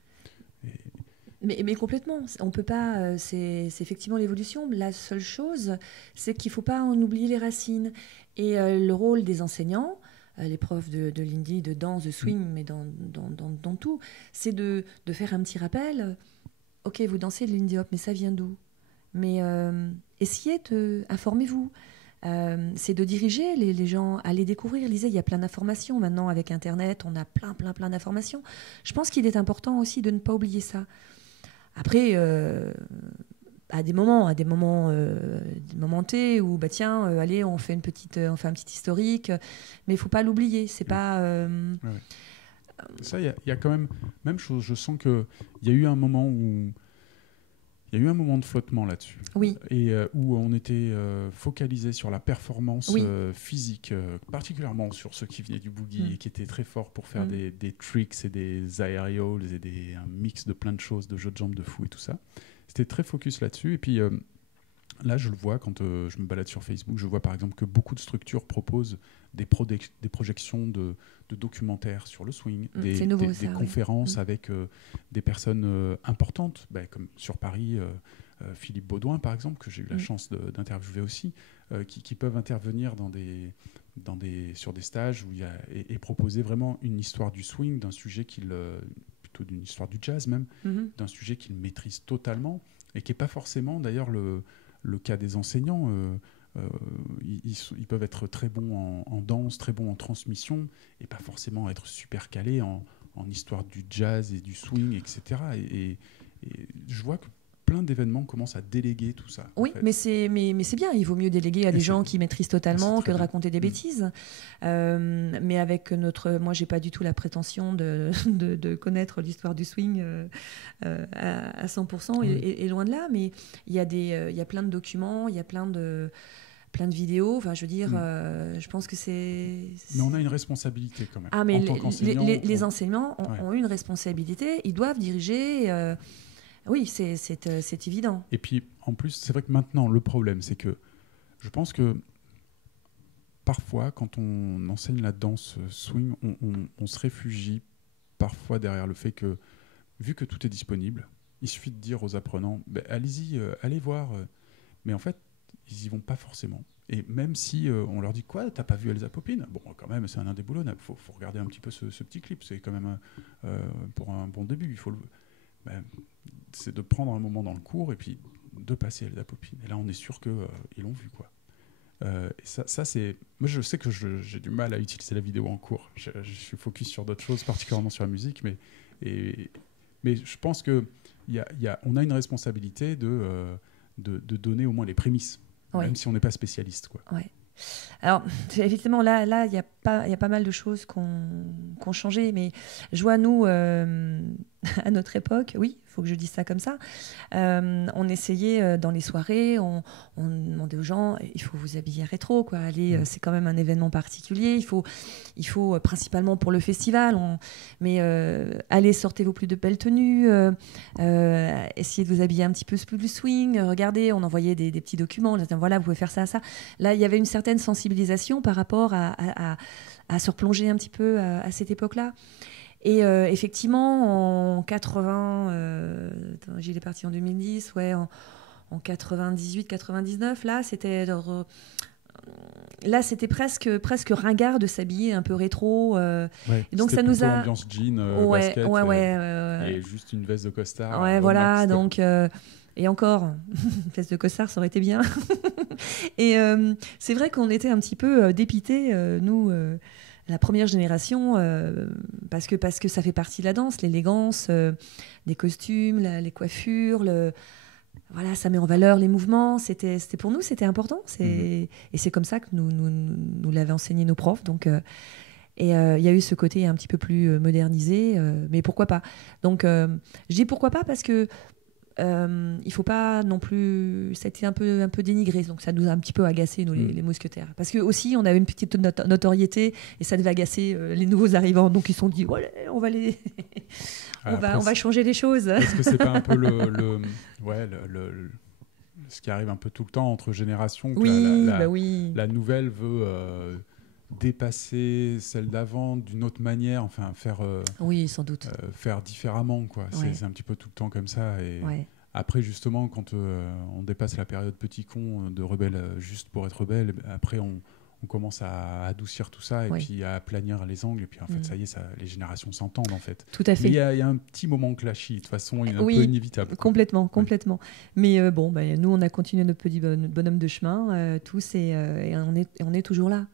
Mais complètement, on peut pas. C'est effectivement l'évolution. La seule chose, c'est qu'il ne faut pas en oublier les racines. Et le rôle des enseignants, les profs de l'indie, de danse, de swing, mais dans tout, c'est de faire un petit rappel. Ok, vous dansez de l'indie hop, mais ça vient d'où? Mais essayez informez-vous. C'est de diriger les gens à les découvrir. Lisez, il y a plein d'informations maintenant avec Internet, on a plein d'informations. Je pense qu'il est important aussi de ne pas oublier ça. Après, à des moments T où tiens, allez, on fait un petit historique, mais il faut pas l'oublier. C'est pas. Ouais. Ça, il y a quand même chose. Je sens que il y a eu un moment de flottement là-dessus. Oui. Et où on était focalisé sur la performance Oui. physique, particulièrement sur ceux qui venaient du boogie et qui étaient très forts pour faire des tricks et des aerials et un mix de plein de choses, de jeux de jambes de fou et tout ça. C'était très focus là-dessus. Et puis là, je le vois quand je me balade sur Facebook. Je vois par exemple que beaucoup de structures proposent des projections de documentaires sur le swing, des conférences avec des personnes importantes, comme sur Paris, Philippe Baudouin par exemple, que j'ai eu la chance d'interviewer aussi, qui peuvent intervenir sur des stages et proposer vraiment une histoire du swing, d'un sujet plutôt d'une histoire du jazz même, d'un sujet qu'ils maîtrisent totalement et qui n'est pas forcément d'ailleurs le cas des enseignants. Ils peuvent être très bons en danse, très bons en transmission, et pas forcément être super calés en histoire du jazz et du swing, etc. Et je vois que plein d'événements commencent à déléguer tout ça. Oui, en fait. mais c'est bien. Il vaut mieux déléguer à des gens qui maîtrisent totalement que de raconter des bêtises. Mais avec moi, j'ai pas du tout la prétention de connaître l'histoire du swing à 100%, et loin de là. Mais il y a plein de documents, il y a plein de vidéos. Enfin, je veux dire, je pense que c'est. Mais on a une responsabilité quand même. Ah, mais en tant qu'enseignant, les enseignants ont une responsabilité. Ils doivent diriger. Oui, c'est évident. Et puis, en plus, c'est vrai que maintenant, le problème, c'est que je pense que parfois, quand on enseigne la danse swing, on se réfugie parfois derrière le fait que, vu que tout est disponible, il suffit de dire aux apprenants, allez-y, allez voir. Mais en fait, ils n'y vont pas forcément. Et même si on leur dit, quoi, t'as pas vu Elsa Poppin? Bon, quand même, c'est un indéboulonnable. Faut regarder un petit peu ce petit clip. C'est quand même, pour un bon début, il faut c'est de prendre un moment dans le cours et puis de passer Elsa Poppin. Et là, on est sûr qu'ils l'ont vu, quoi. Et ça c'est... Moi, je sais que j'ai du mal à utiliser la vidéo en cours. Je suis focus sur d'autres choses, particulièrement sur la musique, mais je pense qu'on a une responsabilité de donner au moins les prémices, même si on n'est pas spécialiste, quoi. Ouais. Alors, effectivement, là, il y a pas mal de choses qui ont changé, mais je vois, nous, à notre époque, oui, il faut que je dise ça comme ça, on essayait dans les soirées, on demandait aux gens, il faut vous habiller rétro, quoi. Allez, c'est quand même un événement particulier, il faut principalement pour le festival, mais allez, sortez vos plus de belles tenues, essayez de vous habiller un petit peu plus swing, regardez, on envoyait des petits documents, on disait, voilà, vous pouvez faire ça. Là, il y avait une certaine sensibilisation par rapport à se replonger un petit peu à cette époque-là. Et effectivement, en 80, Gilles est parti en 2010, ouais, en 98-99, là, c'était presque ringard de s'habiller un peu rétro. Ouais, Et donc, ça c'était nous plutôt a... ambiance jean, Ouais, basket, ouais. et juste une veste de costard Ouais, au voilà, max, quoi. donc... et encore, une veste de costard, ça aurait été bien. Et c'est vrai qu'on était un petit peu dépités, nous, la première génération, parce que ça fait partie de la danse, l'élégance, des costumes, les coiffures, voilà, ça met en valeur les mouvements. Pour nous, c'était important. Et c'est comme ça que nous l'avaient enseigné nos profs. Donc, il y a eu ce côté un petit peu plus modernisé, mais pourquoi pas. Donc, je dis pourquoi pas parce que il faut pas non plus. Ça a été un peu dénigré, donc ça nous a un petit peu agacé, nous, les mousquetaires. Parce que aussi, on avait une petite notoriété et ça devait agacer les nouveaux arrivants. Donc, ils se sont dit, ouais, on va les. on va changer les choses. Est-ce que c'est pas un peu ce qui arrive un peu tout le temps entre générations, que Oui. la nouvelle veut dépasser celle d'avant d'une autre manière, enfin oui, sans doute. Faire différemment, quoi. Ouais. C'est un petit peu tout le temps comme ça. Et ouais. après, justement, quand on dépasse la période petit con de rebelle juste pour être rebelle, après on commence à adoucir tout ça et puis à aplanir les angles. Et puis en fait, ça y est, les générations s'entendent en fait. Tout à fait. Mais il y a un petit moment clashy, de toute façon, un peu inévitable. Complètement. Mais nous, on a continué notre petit bonhomme de chemin, tous, et on est toujours là.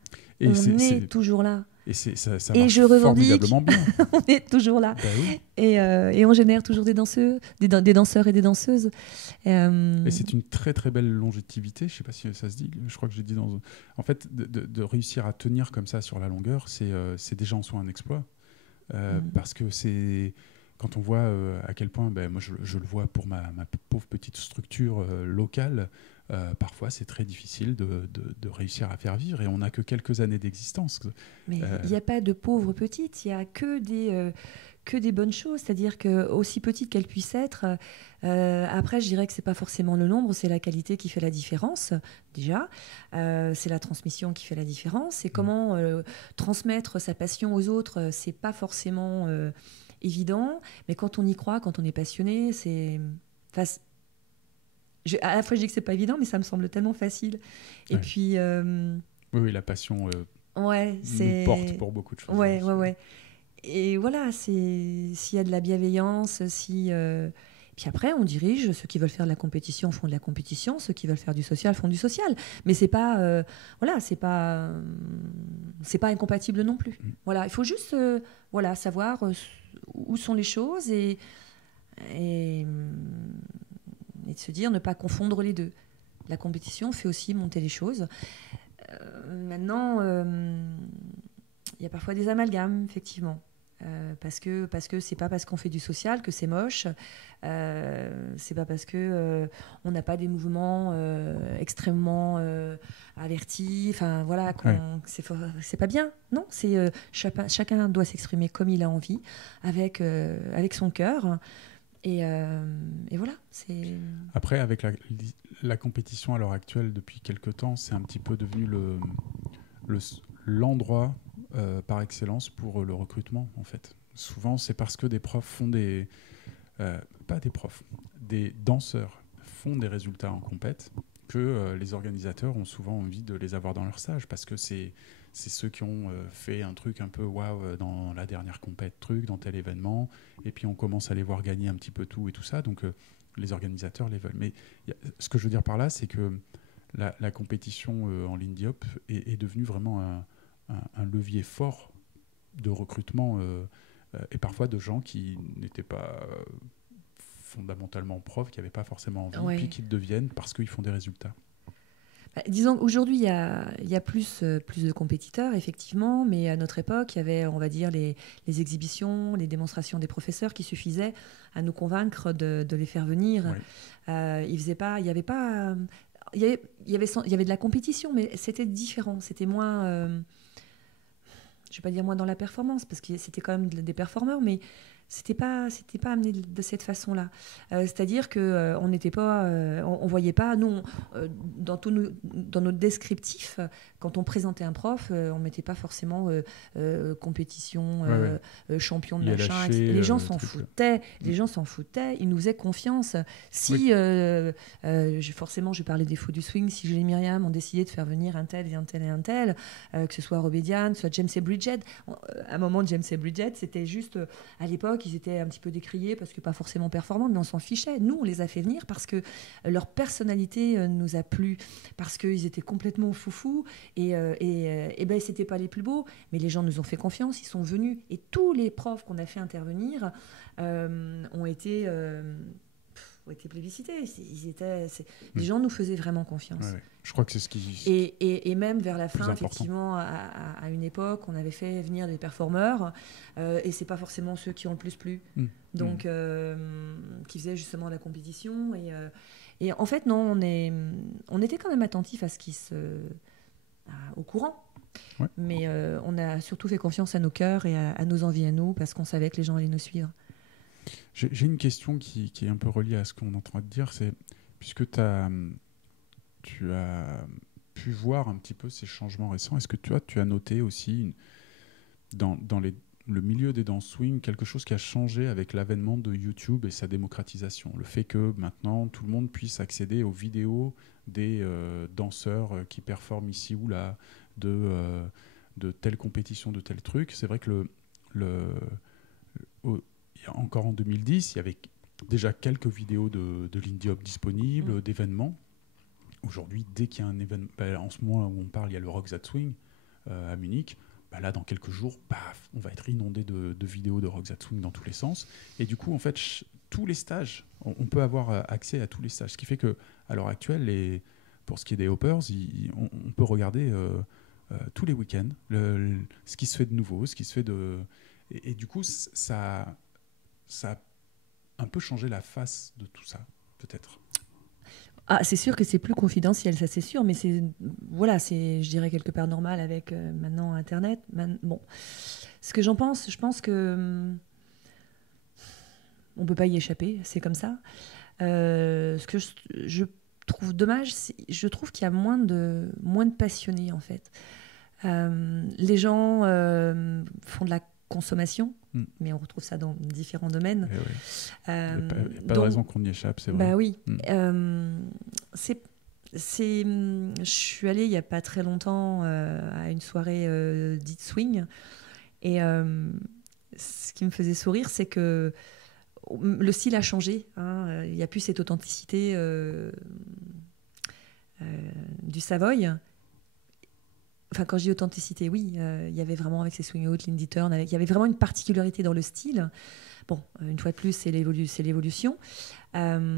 Toujours là. Et ça marche formidablement bien. On est toujours là. Bah oui. Et on génère toujours des danseurs et des danseuses. Et c'est une très très belle longévité, je ne sais pas si ça se dit, je crois que j'ai dit En fait, de réussir à tenir comme ça sur la longueur, c'est déjà en soi un exploit. Parce que c'est... Quand on voit à quel point, moi je le vois pour ma pauvre petite structure locale, parfois c'est très difficile de réussir à faire vivre et on n'a que quelques années d'existence. Mais il n'y a pas de pauvres petites, il n'y a que des bonnes choses, c'est-à-dire que aussi petites qu'elles puissent être, après je dirais que c'est pas forcément le nombre, c'est la qualité qui fait la différence déjà, c'est la transmission qui fait la différence, c'est comment transmettre sa passion aux autres, c'est pas forcément évident, mais quand on y croit, quand on est passionné, à la fois je dis que c'est pas évident, mais ça me semble tellement facile. Et puis oui, la passion nous porte pour beaucoup de choses. Ouais. Et voilà, s'il y a de la bienveillance, puis après, on dirige. Ceux qui veulent faire de la compétition font de la compétition. Ceux qui veulent faire du social font du social. Mais c'est pas, c'est pas incompatible non plus. Voilà, il faut juste, savoir où sont les choses et de se dire ne pas confondre les deux. La compétition fait aussi monter les choses. Maintenant, il y a parfois des amalgames, effectivement. Parce que c'est pas parce qu'on fait du social que c'est moche, c'est pas parce que on n'a pas des mouvements extrêmement avertis, enfin voilà, c'est pas bien, non, c'est chacun doit s'exprimer comme il a envie, avec son cœur, et voilà. Après, avec la compétition à l'heure actuelle depuis quelques temps, c'est un petit peu devenu l'endroit par excellence pour le recrutement, en fait. Souvent, c'est parce que des profs font des danseurs font des résultats en compète que les organisateurs ont souvent envie de les avoir dans leur stage, parce que c'est ceux qui ont fait un truc un peu waouh dans la dernière compète, dans tel événement, et puis on commence à les voir gagner un petit peu tout et tout ça, donc les organisateurs les veulent. Mais ce que je veux dire par là, c'est que la compétition en ligne Diop est devenue vraiment un levier fort de recrutement et parfois de gens qui n'étaient pas fondamentalement profs, qui n'avaient pas forcément envie, puis qui le deviennent parce qu'ils font des résultats. Disons qu'aujourd'hui, il y a plus de compétiteurs, effectivement, mais à notre époque, il y avait, on va dire, les exhibitions, les démonstrations des professeurs qui suffisaient à nous convaincre de les faire venir. Ouais. Il y avait de la compétition, mais c'était différent, c'était moins... je ne vais pas dire moins dans la performance, parce que c'était quand même des performeurs, mais c'était pas amené de cette façon-là. C'est-à-dire que on n'était pas, on voyait pas. Nous, dans notre descriptif, quand on présentait un prof, on mettait pas forcément compétition, champion de machin. Lâché, les gens s'en foutaient. Les gens s'en foutaient. Ils nous faisaient confiance. Si forcément, je parlais des faux du swing. Si Julie et Myriam ont décidé de faire venir un tel et un tel et un tel, que ce soit Rob Diane, soit James et Bridget. À un moment, James et Bridget, c'était juste à l'époque. Ils étaient un petit peu décriés parce que pas forcément performants, mais on s'en fichait. Nous, on les a fait venir parce que leur personnalité nous a plu, parce qu'ils étaient complètement foufous et ben, c'était pas les plus beaux, mais les gens nous ont fait confiance, ils sont venus et tous les profs qu'on a fait intervenir ont été plébiscités. Les gens nous faisaient vraiment confiance. Ouais. Je crois que c'est ce qui... Et même vers la fin, effectivement, à une époque, on avait fait venir des performeurs, et c'est pas forcément ceux qui ont le plus plu. Donc, qui faisaient justement la compétition. Et en fait, non, on était quand même attentifs à ce qui au courant. Ouais. Mais on a surtout fait confiance à nos cœurs et à nos envies à nous, parce qu'on savait que les gens allaient nous suivre. J'ai une question qui est un peu reliée à ce qu'on est en train de dire, c'est puisque tu as pu voir un petit peu ces changements récents, est-ce que tu as noté aussi dans le milieu des danses swing quelque chose qui a changé avec l'avènement de YouTube et sa démocratisation, le fait que maintenant tout le monde puisse accéder aux vidéos des danseurs qui performent ici ou là, de telle compétition, de tel truc. C'est vrai que encore en 2010, il y avait déjà quelques vidéos de Lindy Hop disponibles, d'événements. Aujourd'hui, dès qu'il y a un événement, en ce moment où on parle, il y a le Rock That Swing à Munich. Là, dans quelques jours, paf, on va être inondé de vidéos de Rock That Swing dans tous les sens. Et du coup, en fait, tous les stages, on peut avoir accès à tous les stages. Ce qui fait qu'à l'heure actuelle, pour ce qui est des hoppers, on peut regarder tous les week-ends ce qui se fait de nouveau, ce qui se fait de... Et du coup, ça a un peu changé la face de tout ça, peut-être. Ah, c'est sûr que c'est plus confidentiel, ça c'est sûr, mais c'est, je dirais quelque part normal avec maintenant Internet. Bon, ce que j'en pense, je pense que on peut pas y échapper, c'est comme ça. Ce que je trouve dommage, je trouve qu'il y a moins de passionnés en fait. Les gens font de la consommation, mais on retrouve ça dans différents domaines. Il n'y a pas de raison qu'on y échappe, c'est vrai. Bah oui. Je suis allée il n'y a pas très longtemps à une soirée dite swing, et ce qui me faisait sourire, c'est que le style a changé. Il n'y a plus cette authenticité du Savoy. Enfin, quand je dis authenticité, oui, il y avait vraiment avec ces swing out, Lindy Turn, il y avait vraiment une particularité dans le style. Bon, une fois de plus, c'est l'évolution. Parfois,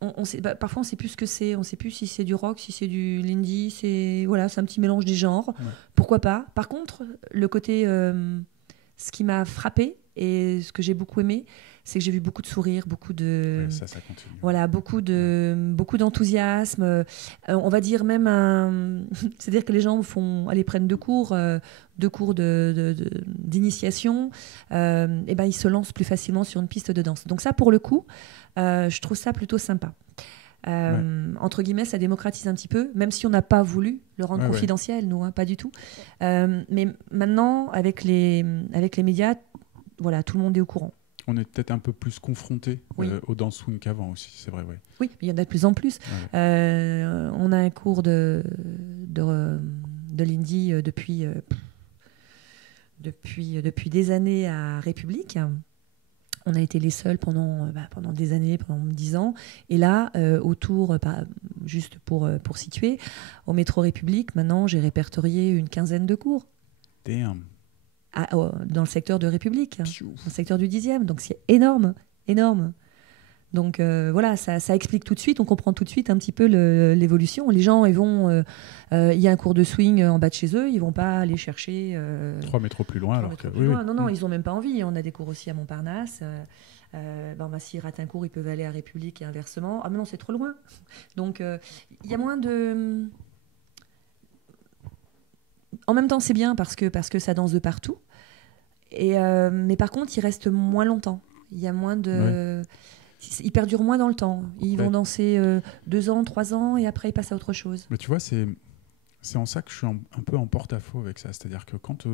on ne sait plus ce que c'est. On ne sait plus si c'est du rock, si c'est du Lindy. C'est un petit mélange des genres. Ouais. Pourquoi pas. Par contre, le côté... ce qui m'a frappée et ce que j'ai beaucoup aimé, c'est que j'ai vu beaucoup de sourires, beaucoup de... Ouais, ça continue. Voilà, beaucoup d'enthousiasme. On va dire même c'est-à-dire que les gens prennent deux cours d'initiation, et ben ils se lancent plus facilement sur une piste de danse. Donc ça, pour le coup, je trouve ça plutôt sympa. Entre guillemets, ça démocratise un petit peu, même si on n'a pas voulu le rendre confidentiel, nous, pas du tout. Mais maintenant, avec les médias, tout le monde est au courant. On est peut-être un peu plus confronté aux danses swing qu'avant aussi, c'est vrai. Oui, il y en a de plus en plus. On a un cours de Lindy depuis des années à République. On a été les seuls pendant des années, pendant 10 ans. Et là, juste pour situer, au métro République, maintenant, j'ai répertorié une quinzaine de cours. Damn. Dans le secteur de République, dans le secteur du 10e. Donc, c'est énorme, énorme. Donc, ça explique tout de suite, on comprend tout de suite un petit peu l'évolution. Les gens, ils vont... il y a un cours de swing en bas de chez eux, ils ne vont pas aller chercher... 3 métros plus loin. Non, ils n'ont même pas envie. On a des cours aussi à Montparnasse. S'ils ratent un cours, ils peuvent aller à République et inversement. Ah, mais non, c'est trop loin. Donc, il y a moins de... En même temps, c'est bien parce que ça danse de partout. Mais par contre, ils restent moins longtemps. Il y a moins de... Ils perdurent moins dans le temps. Ils vont danser 2 ans, 3 ans, et après, ils passent à autre chose. Mais tu vois, c'est en ça que je suis un peu en porte-à-faux avec ça. C'est-à-dire que quand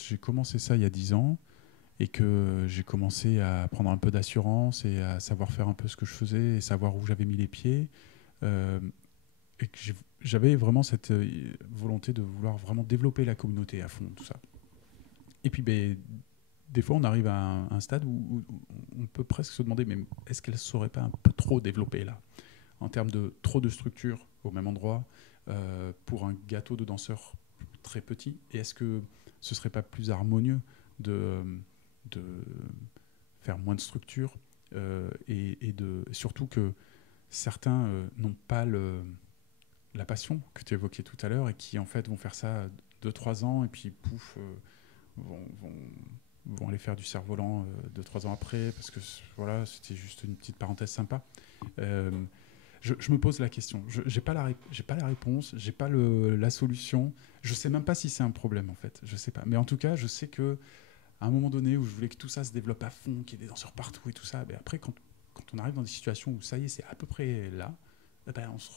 j'ai commencé ça il y a 10 ans, et que j'ai commencé à prendre un peu d'assurance et à savoir faire un peu ce que je faisais et savoir où j'avais mis les pieds, et que j'avais vraiment cette volonté de vouloir vraiment développer la communauté à fond, tout ça. Et puis, des fois, on arrive à un stade où on peut presque se demander, mais est-ce qu'elle ne serait pas un peu trop développée là, en termes de trop de structure au même endroit, pour un gâteau de danseurs très petit? Et est-ce que ce ne serait pas plus harmonieux de faire moins de structure, et surtout que certains n'ont pas la passion que tu évoquais tout à l'heure et qui en fait vont faire ça 2-3 ans et puis pouf, vont aller faire du cerf-volant 2-3 ans après parce que voilà, c'était juste une petite parenthèse sympa. Je me pose la question. J'ai pas la réponse, j'ai pas la solution. Je sais même pas si c'est un problème en fait. Je sais pas. Mais en tout cas, je sais que à un moment donné où je voulais que tout ça se développe à fond, qu'il y ait des danseurs partout et tout ça, après, quand on arrive dans des situations où ça y est, c'est à peu près là, on se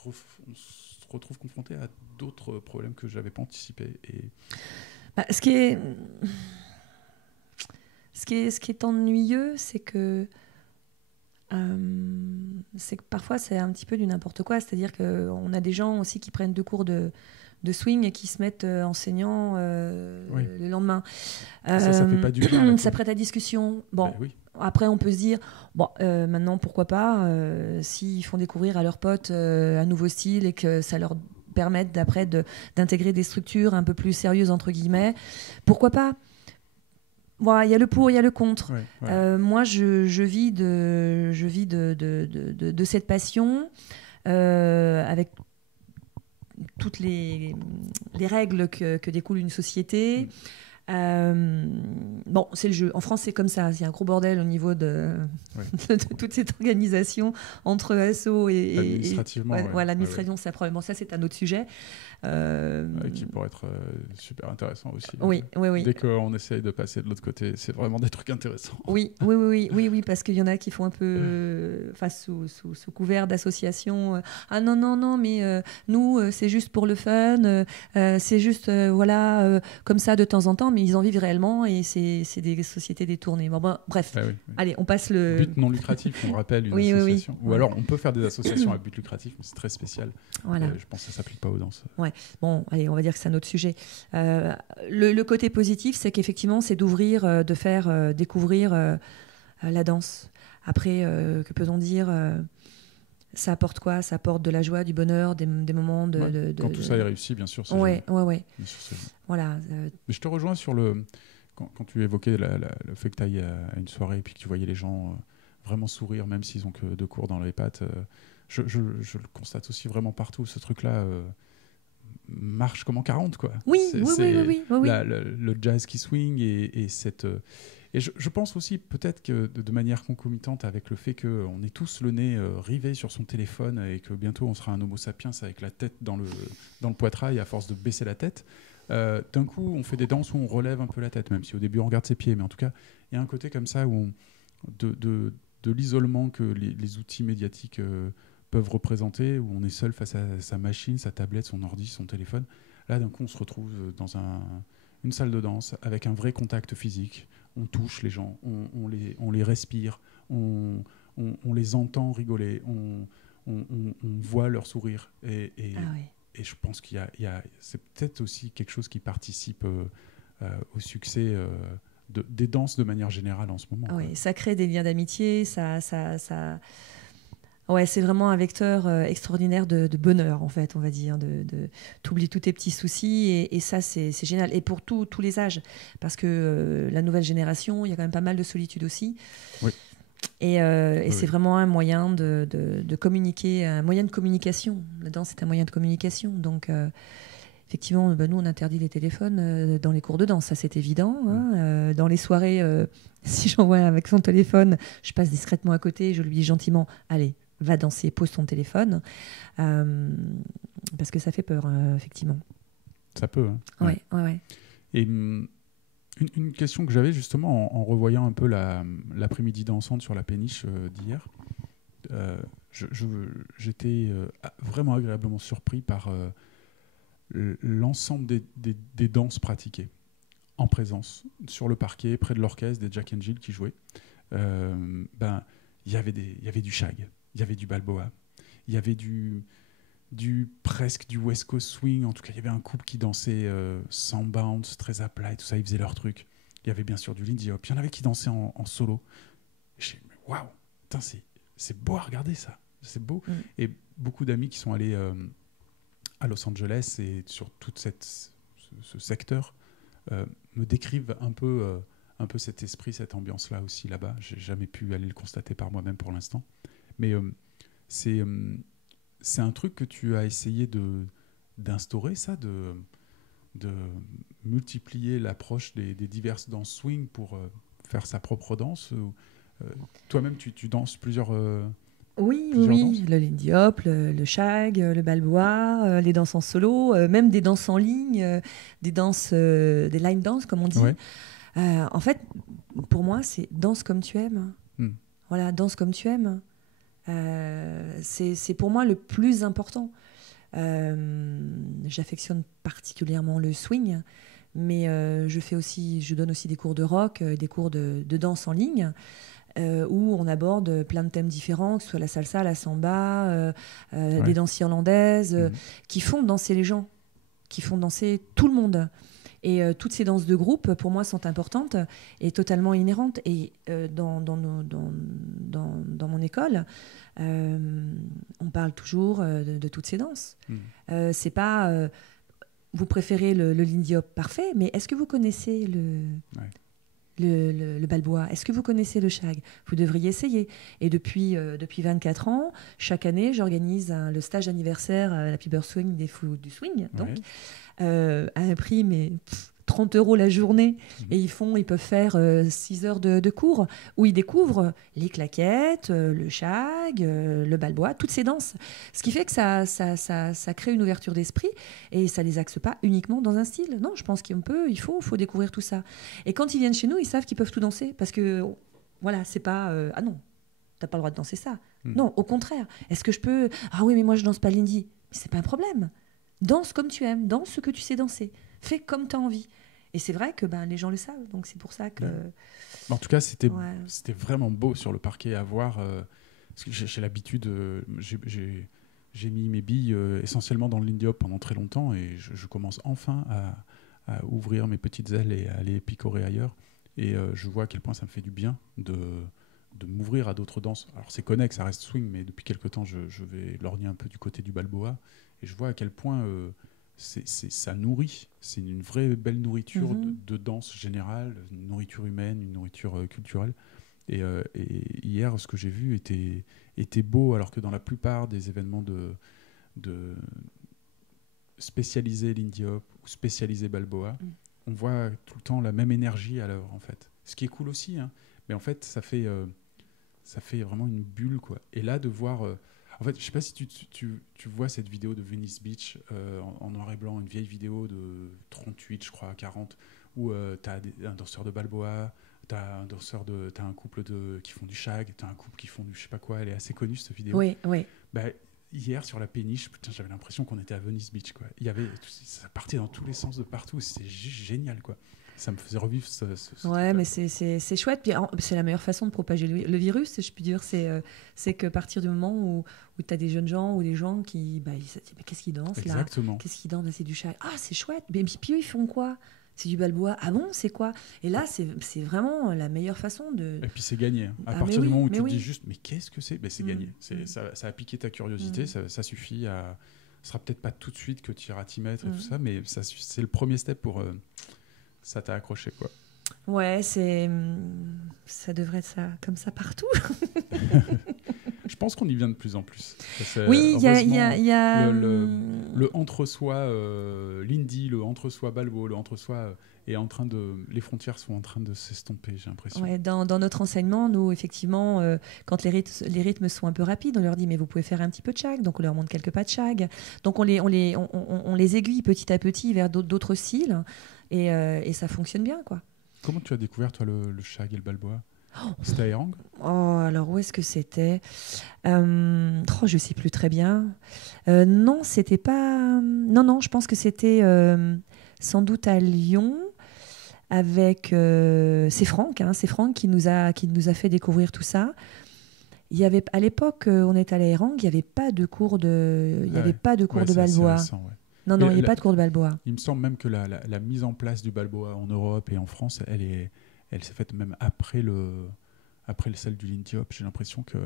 retrouve confronté à d'autres problèmes que je n'avais pas anticipés. Ce qui est ennuyeux, c'est que parfois c'est un petit peu du n'importe quoi. C'est-à-dire qu'on a des gens aussi qui prennent 2 cours de swing et qui se mettent enseignants le lendemain. Ça fait pas du bien. Ça prête à discussion. Bon, oui. Après on peut se dire, maintenant pourquoi pas, s'ils font découvrir à leurs potes un nouveau style et que ça leur permette d'après d'intégrer des structures un peu plus sérieuses entre guillemets, pourquoi pas? Voilà, il y a le pour, il y a le contre. Moi, je vis de cette passion avec toutes les règles que découle une société. C'est le jeu. En France, c'est comme ça. Il y a un gros bordel au niveau de toute cette organisation entre asso et administrativement. L'administration, c'est un problème. Bon, ça, c'est un autre sujet. Qui pourrait être super intéressant aussi. Oui. Dès qu'on essaye de passer de l'autre côté, c'est vraiment des trucs intéressants. Oui, parce qu'il y en a qui font un peu sous couvert d'association. Ah non, mais nous, c'est juste pour le fun, c'est juste comme ça de temps en temps, mais ils en vivent réellement et c'est des sociétés détournées. Bref, allez, on passe le... But non lucratif, on rappelle, une association. Ou alors, on peut faire des associations à but lucratif, mais c'est très spécial. Voilà. Je pense que ça ne s'applique pas aux danses. Ouais. Bon, allez, on va dire que c'est un autre sujet. Le côté positif, c'est qu'effectivement, c'est d'ouvrir, de faire découvrir la danse. Après, que peut-on dire ça apporte quoi? Ça apporte de la joie, du bonheur, des moments de... Quand tout ça est réussi, bien sûr, c'est ouais. Bien sûr, voilà. Mais je te rejoins sur quand tu évoquais le fait que tu ailles à une soirée et puis que tu voyais les gens vraiment sourire, même s'ils ont que 2 cours dans les pattes. Je le constate aussi vraiment partout. Ce truc-là marche comme en 40, quoi. Oui. Le jazz qui swing et cette... Et je pense aussi peut-être que de manière concomitante avec le fait qu'on est tous le nez rivé sur son téléphone et que bientôt on sera un homo sapiens avec la tête dans le poitrail à force de baisser la tête, d'un coup on fait des danses où on relève un peu la tête, même si au début on regarde ses pieds, mais en tout cas il y a un côté comme ça où de l'isolement que les outils médiatiques peuvent représenter, où on est seul face à sa machine, sa tablette, son ordi, son téléphone. Là d'un coup on se retrouve dans une salle de danse avec un vrai contact physique. On touche les gens, on les respire, on les entend rigoler, on voit leur sourire. Et je pense c'est peut-être aussi quelque chose qui participe au succès des danses de manière générale en ce moment. Oui, ça crée des liens d'amitié, Ouais, c'est vraiment un vecteur extraordinaire de bonheur, en fait, on va dire. T'oublies tous tes petits soucis et ça, c'est génial. Et pour tous les âges, parce que la nouvelle génération, il y a quand même pas mal de solitude aussi. Oui. Et c'est vraiment un moyen de communiquer, un moyen de communication. La danse est un moyen de communication. Donc, effectivement, nous, on interdit les téléphones dans les cours de danse, ça c'est évident. Hein. Dans les soirées, si j'envoie avec son téléphone, je passe discrètement à côté, je lui dis gentiment, allez, va danser, pose ton téléphone, parce que ça fait peur, effectivement. Ça peut. Hein. Ouais. Et Une question que j'avais justement en revoyant un peu l'après-midi dansante sur la péniche d'hier. J'étais vraiment agréablement surpris par l'ensemble des danses pratiquées en présence, sur le parquet, près de l'orchestre, des Jack and Jill qui jouaient. Il y avait du shag, il y avait du balboa, il y avait presque du West Coast swing. En tout cas, il y avait un couple qui dansait sans bounce, très à plat et tout ça, ils faisaient leur truc. Il y avait bien sûr du Lindy Hop, il y en avait qui dansaient en solo. Waouh, c'est beau à regarder ça, c'est beau. Et beaucoup d'amis qui sont allés à Los Angeles et sur tout ce secteur me décrivent un peu cet esprit, cette ambiance-là aussi là-bas. J'ai jamais pu aller le constater par moi-même pour l'instant. Mais c'est un truc que tu as essayé d'instaurer, ça, de multiplier l'approche des diverses danses swing pour faire sa propre danse. Toi-même, tu danses plusieurs Oui, danses. le Lindy Hop, le shag, le balboa, les danses en solo, même des danses en ligne, des danses, des line dance comme on dit. Ouais. En fait, pour moi, c'est danse comme tu aimes. Voilà, danse comme tu aimes. C'est pour moi le plus important. J'affectionne particulièrement le swing, mais je donne aussi des cours de rock, des cours de danse en ligne. Où on aborde plein de thèmes différents, que ce soit la salsa, la samba, des danses irlandaises, qui font danser les gens, qui font danser tout le monde. Et toutes ces danses de groupe, pour moi, sont importantes et totalement inhérentes. Et dans mon école, on parle toujours de toutes ces danses. C'est pas... vous préférez le Lindy Hop, parfait, mais est-ce que vous connaissez le balboa? Est-ce que vous connaissez le shag? Vous devriez essayer. Et depuis 24 ans, chaque année, j'organise le stage anniversaire à la Piber Swing des Fous du Swing, donc, à un prix, mais 30 € la journée. Et ils peuvent faire 6 heures de cours où ils découvrent les claquettes, le shag, le balboa, toutes ces danses. Ce qui fait que ça crée une ouverture d'esprit et ça les axe pas uniquement dans un style. Non, je pense il faut découvrir tout ça. Et quand ils viennent chez nous, ils savent qu'ils peuvent tout danser parce que, voilà, c'est pas... ah non, t'as pas le droit de danser ça. Non, au contraire. Est-ce que je peux... Ah oui, mais moi, je danse pas Lindy. Mais c'est pas un problème. Danse comme tu aimes, danse ce que tu sais danser. Fais comme tu as envie. Et c'est vrai que les gens le savent, donc c'est pour ça que... En tout cas, c'était vraiment beau sur le parquet à voir. Parce que j'ai l'habitude, j'ai mis mes billes essentiellement dans le Lindy Hop pendant très longtemps et je commence enfin à ouvrir mes petites ailes et à aller picorer ailleurs. Et je vois à quel point ça me fait du bien de m'ouvrir à d'autres danses. Alors c'est connexe, ça reste swing, mais depuis quelques temps, je vais lorgner un peu du côté du balboa. Et je vois à quel point ça nourrit. C'est une vraie belle nourriture de danse générale, une nourriture humaine, une nourriture culturelle. Et hier, ce que j'ai vu était beau, alors que dans la plupart des événements de spécialisés Lindy Hop ou spécialisés balboa, on voit tout le temps la même énergie à l'œuvre, en fait. Ce qui est cool aussi, hein. Mais en fait, ça fait vraiment une bulle, quoi. Et là, de voir... En fait, je ne sais pas si tu vois cette vidéo de Venice Beach en noir et blanc, une vieille vidéo de 38, je crois, 40, où tu as un danseur de balboa, tu as un couple qui font du shag, tu as un couple qui font du je sais pas quoi. Elle est assez connue, cette vidéo. Oui. Hier, sur la péniche, putain, j'avais l'impression qu'on était à Venice Beach, quoi. Ça partait dans tous les sens de partout. C'était juste génial, quoi. Ça me faisait revivre ce ouais, mais c'est chouette. Puis, c'est la meilleure façon de propager le virus, je puis dire. C'est qu'à partir du moment où tu as des jeunes gens ou des gens qui... ils se disent, mais qu'est-ce qu'ils dansent, là? Exactement. Qu'est-ce qu'ils dansent? C'est du shag. Ah, c'est chouette. Mais puis eux, ils font quoi? C'est du balboa. Ah bon, c'est quoi? Et là, c'est vraiment la meilleure façon de... Et puis c'est gagné. À partir du moment où tu te dis juste, mais qu'est-ce que c'est? C'est gagné. Ça a piqué ta curiosité. Ça suffit à... Ce sera peut-être pas tout de suite que tu iras t'y mettre et tout ça, mais c'est le premier step pour... ça t'a accroché, quoi. Ouais, ça devrait être ça, comme ça partout. Je pense qu'on y vient de plus en plus. Oui, il y a le entre-soi Lindy, le entre-soi balbo, le entre-soi est en train de... Les frontières sont en train de s'estomper, j'ai l'impression. Ouais, dans notre enseignement, nous, effectivement, quand les rythmes sont un peu rapides, on leur dit, mais vous pouvez faire un petit peu de shag. Donc, on leur montre quelques pas de shag. Donc, on les aiguille petit à petit vers d'autres styles. Et ça fonctionne bien, quoi. Comment tu as découvert, toi, le shag et le balboa? C'était à Erang? Oh, alors où est-ce que c'était? Je sais plus très bien. Non, c'était pas. Non, non, je pense que c'était sans doute à Lyon avec. C'est Franck qui nous a fait découvrir tout ça. Il y avait, à l'époque, on est allé à Erang, il n'y avait pas de cours il y avait pas de cours de c'est assez balboa. récent, ouais. Non, non, il n'y avait pas de cours de balboa. Il me semble même que la mise en place du balboa en Europe et en France, elle s'est faite même après celle du Lindy Hop. J'ai l'impression que...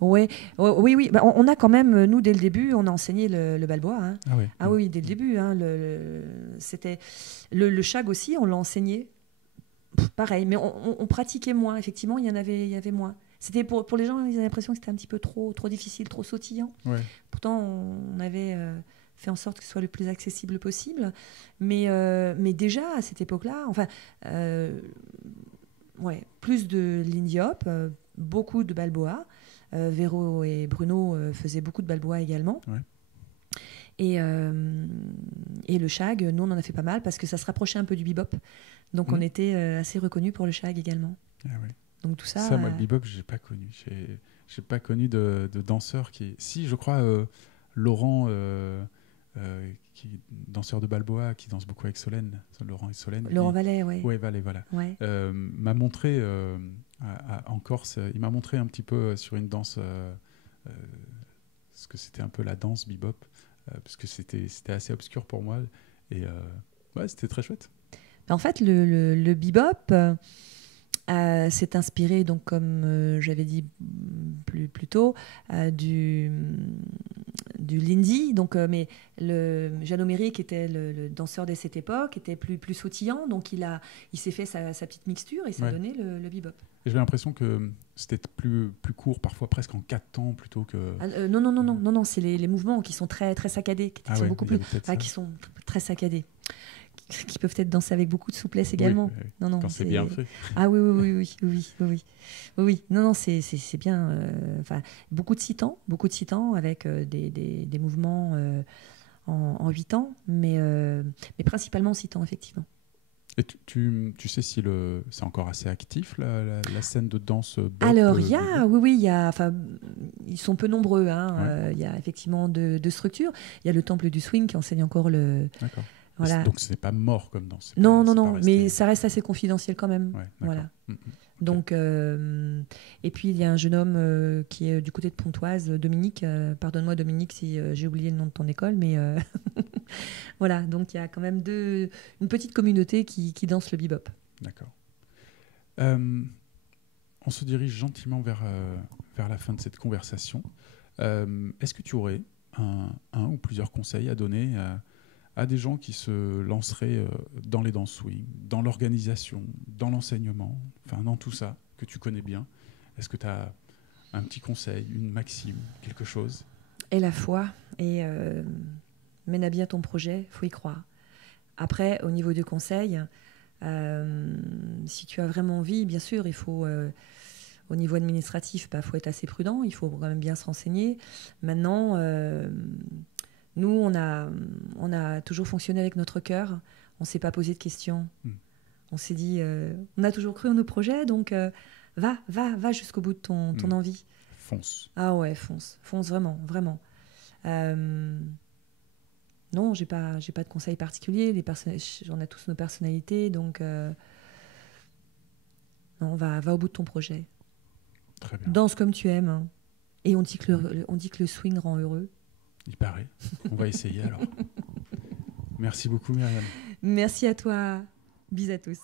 Ouais, oui, oui. Bah, on a quand même, nous, dès le début, on a enseigné le balboa. Hein. Ah, ouais. Ah oui, dès le début. Hein, c'était le shag aussi, on l'a enseigné. Pareil, mais on pratiquait moins. Effectivement, il y avait moins. C'était pour les gens, ils avaient l'impression que c'était un petit peu trop difficile, trop sautillant. Ouais. Pourtant, on avait fait en sorte que ce soit le plus accessible possible. Mais déjà, à cette époque-là, enfin, plus de Lindy Hop, beaucoup de balboa. Véro et Bruno faisaient beaucoup de balboa également. Ouais. Et le shag, nous, on en a fait pas mal parce que ça se rapprochait un peu du bebop. Donc, on était assez reconnus pour le shag également. Ah, ouais. Donc, tout ça... Ça, moi, le bebop, j'ai pas connu. J'ai pas connu de danseur qui... Si, je crois, Laurent, qui danseur de balboa, qui danse beaucoup avec Solène. Laurent et Solène. Laurent Vallet, oui. Oui, Vallet, voilà. Ouais. M'a montré, en Corse, il m'a montré un petit peu sur une danse, ce que c'était un peu la danse bebop, parce que c'était assez obscur pour moi. Et c'était très chouette. En fait, le bebop s'est inspiré, donc, comme j'avais dit plus tôt, du Lindy. Donc, mais Jeannot Méry, qui était le danseur de cette époque, était plus sautillant. Donc, il s'est fait sa petite mixture et ça a donné le bebop. Et j'avais l'impression que c'était plus court, parfois presque en 4 temps plutôt que... Non, c'est les mouvements qui sont très, très saccadés, qui sont beaucoup plus... qui sont très saccadés. Qui peuvent être dansés avec beaucoup de souplesse également. Oui. Non, quand c'est bien fait. Ah oui. Non, c'est bien. Beaucoup de 6 temps avec des mouvements en 8 temps, mais principalement 6 temps, effectivement. Et tu sais si c'est encore assez actif, la scène de danse bop? Alors, ils sont peu nombreux. Il y a effectivement deux structures. Il y a le Temple du Swing qui enseigne encore le... D'accord. Voilà. Donc, c'est pas mort comme danse. Non, mais ça reste assez confidentiel quand même. Ouais, voilà. Okay. Donc, et puis, il y a un jeune homme qui est du côté de Pontoise, Dominique. Pardonne-moi, Dominique, si j'ai oublié le nom de ton école, mais voilà. Donc, il y a quand même une petite communauté qui danse le bebop. D'accord. On se dirige gentiment vers la fin de cette conversation. Est-ce que tu aurais un ou plusieurs conseils à donner à des gens qui se lanceraient dans les danses swing, dans l'organisation, dans l'enseignement, enfin dans tout ça que tu connais bien? Est-ce que tu as un petit conseil, une maxime, quelque chose? Et la foi, et mène à bien ton projet, il faut y croire. Après, au niveau du conseil, si tu as vraiment envie, bien sûr, il faut... au niveau administratif, faut être assez prudent, il faut quand même bien se renseigner. Maintenant... nous, on a toujours fonctionné avec notre cœur. On ne s'est pas posé de questions. On s'est dit, on a toujours cru en nos projets, donc va jusqu'au bout de ton envie. Fonce. Ah ouais, fonce vraiment, vraiment. Non, j'ai pas de conseils particuliers. On a tous nos personnalités, donc non, va au bout de ton projet. Très bien. Danse comme tu aimes. Hein. Et on dit que le swing rend heureux. Il paraît. On va essayer alors. Merci beaucoup, Myriam. Merci à toi. Bisous à tous.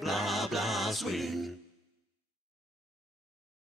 Blah, blah, swing.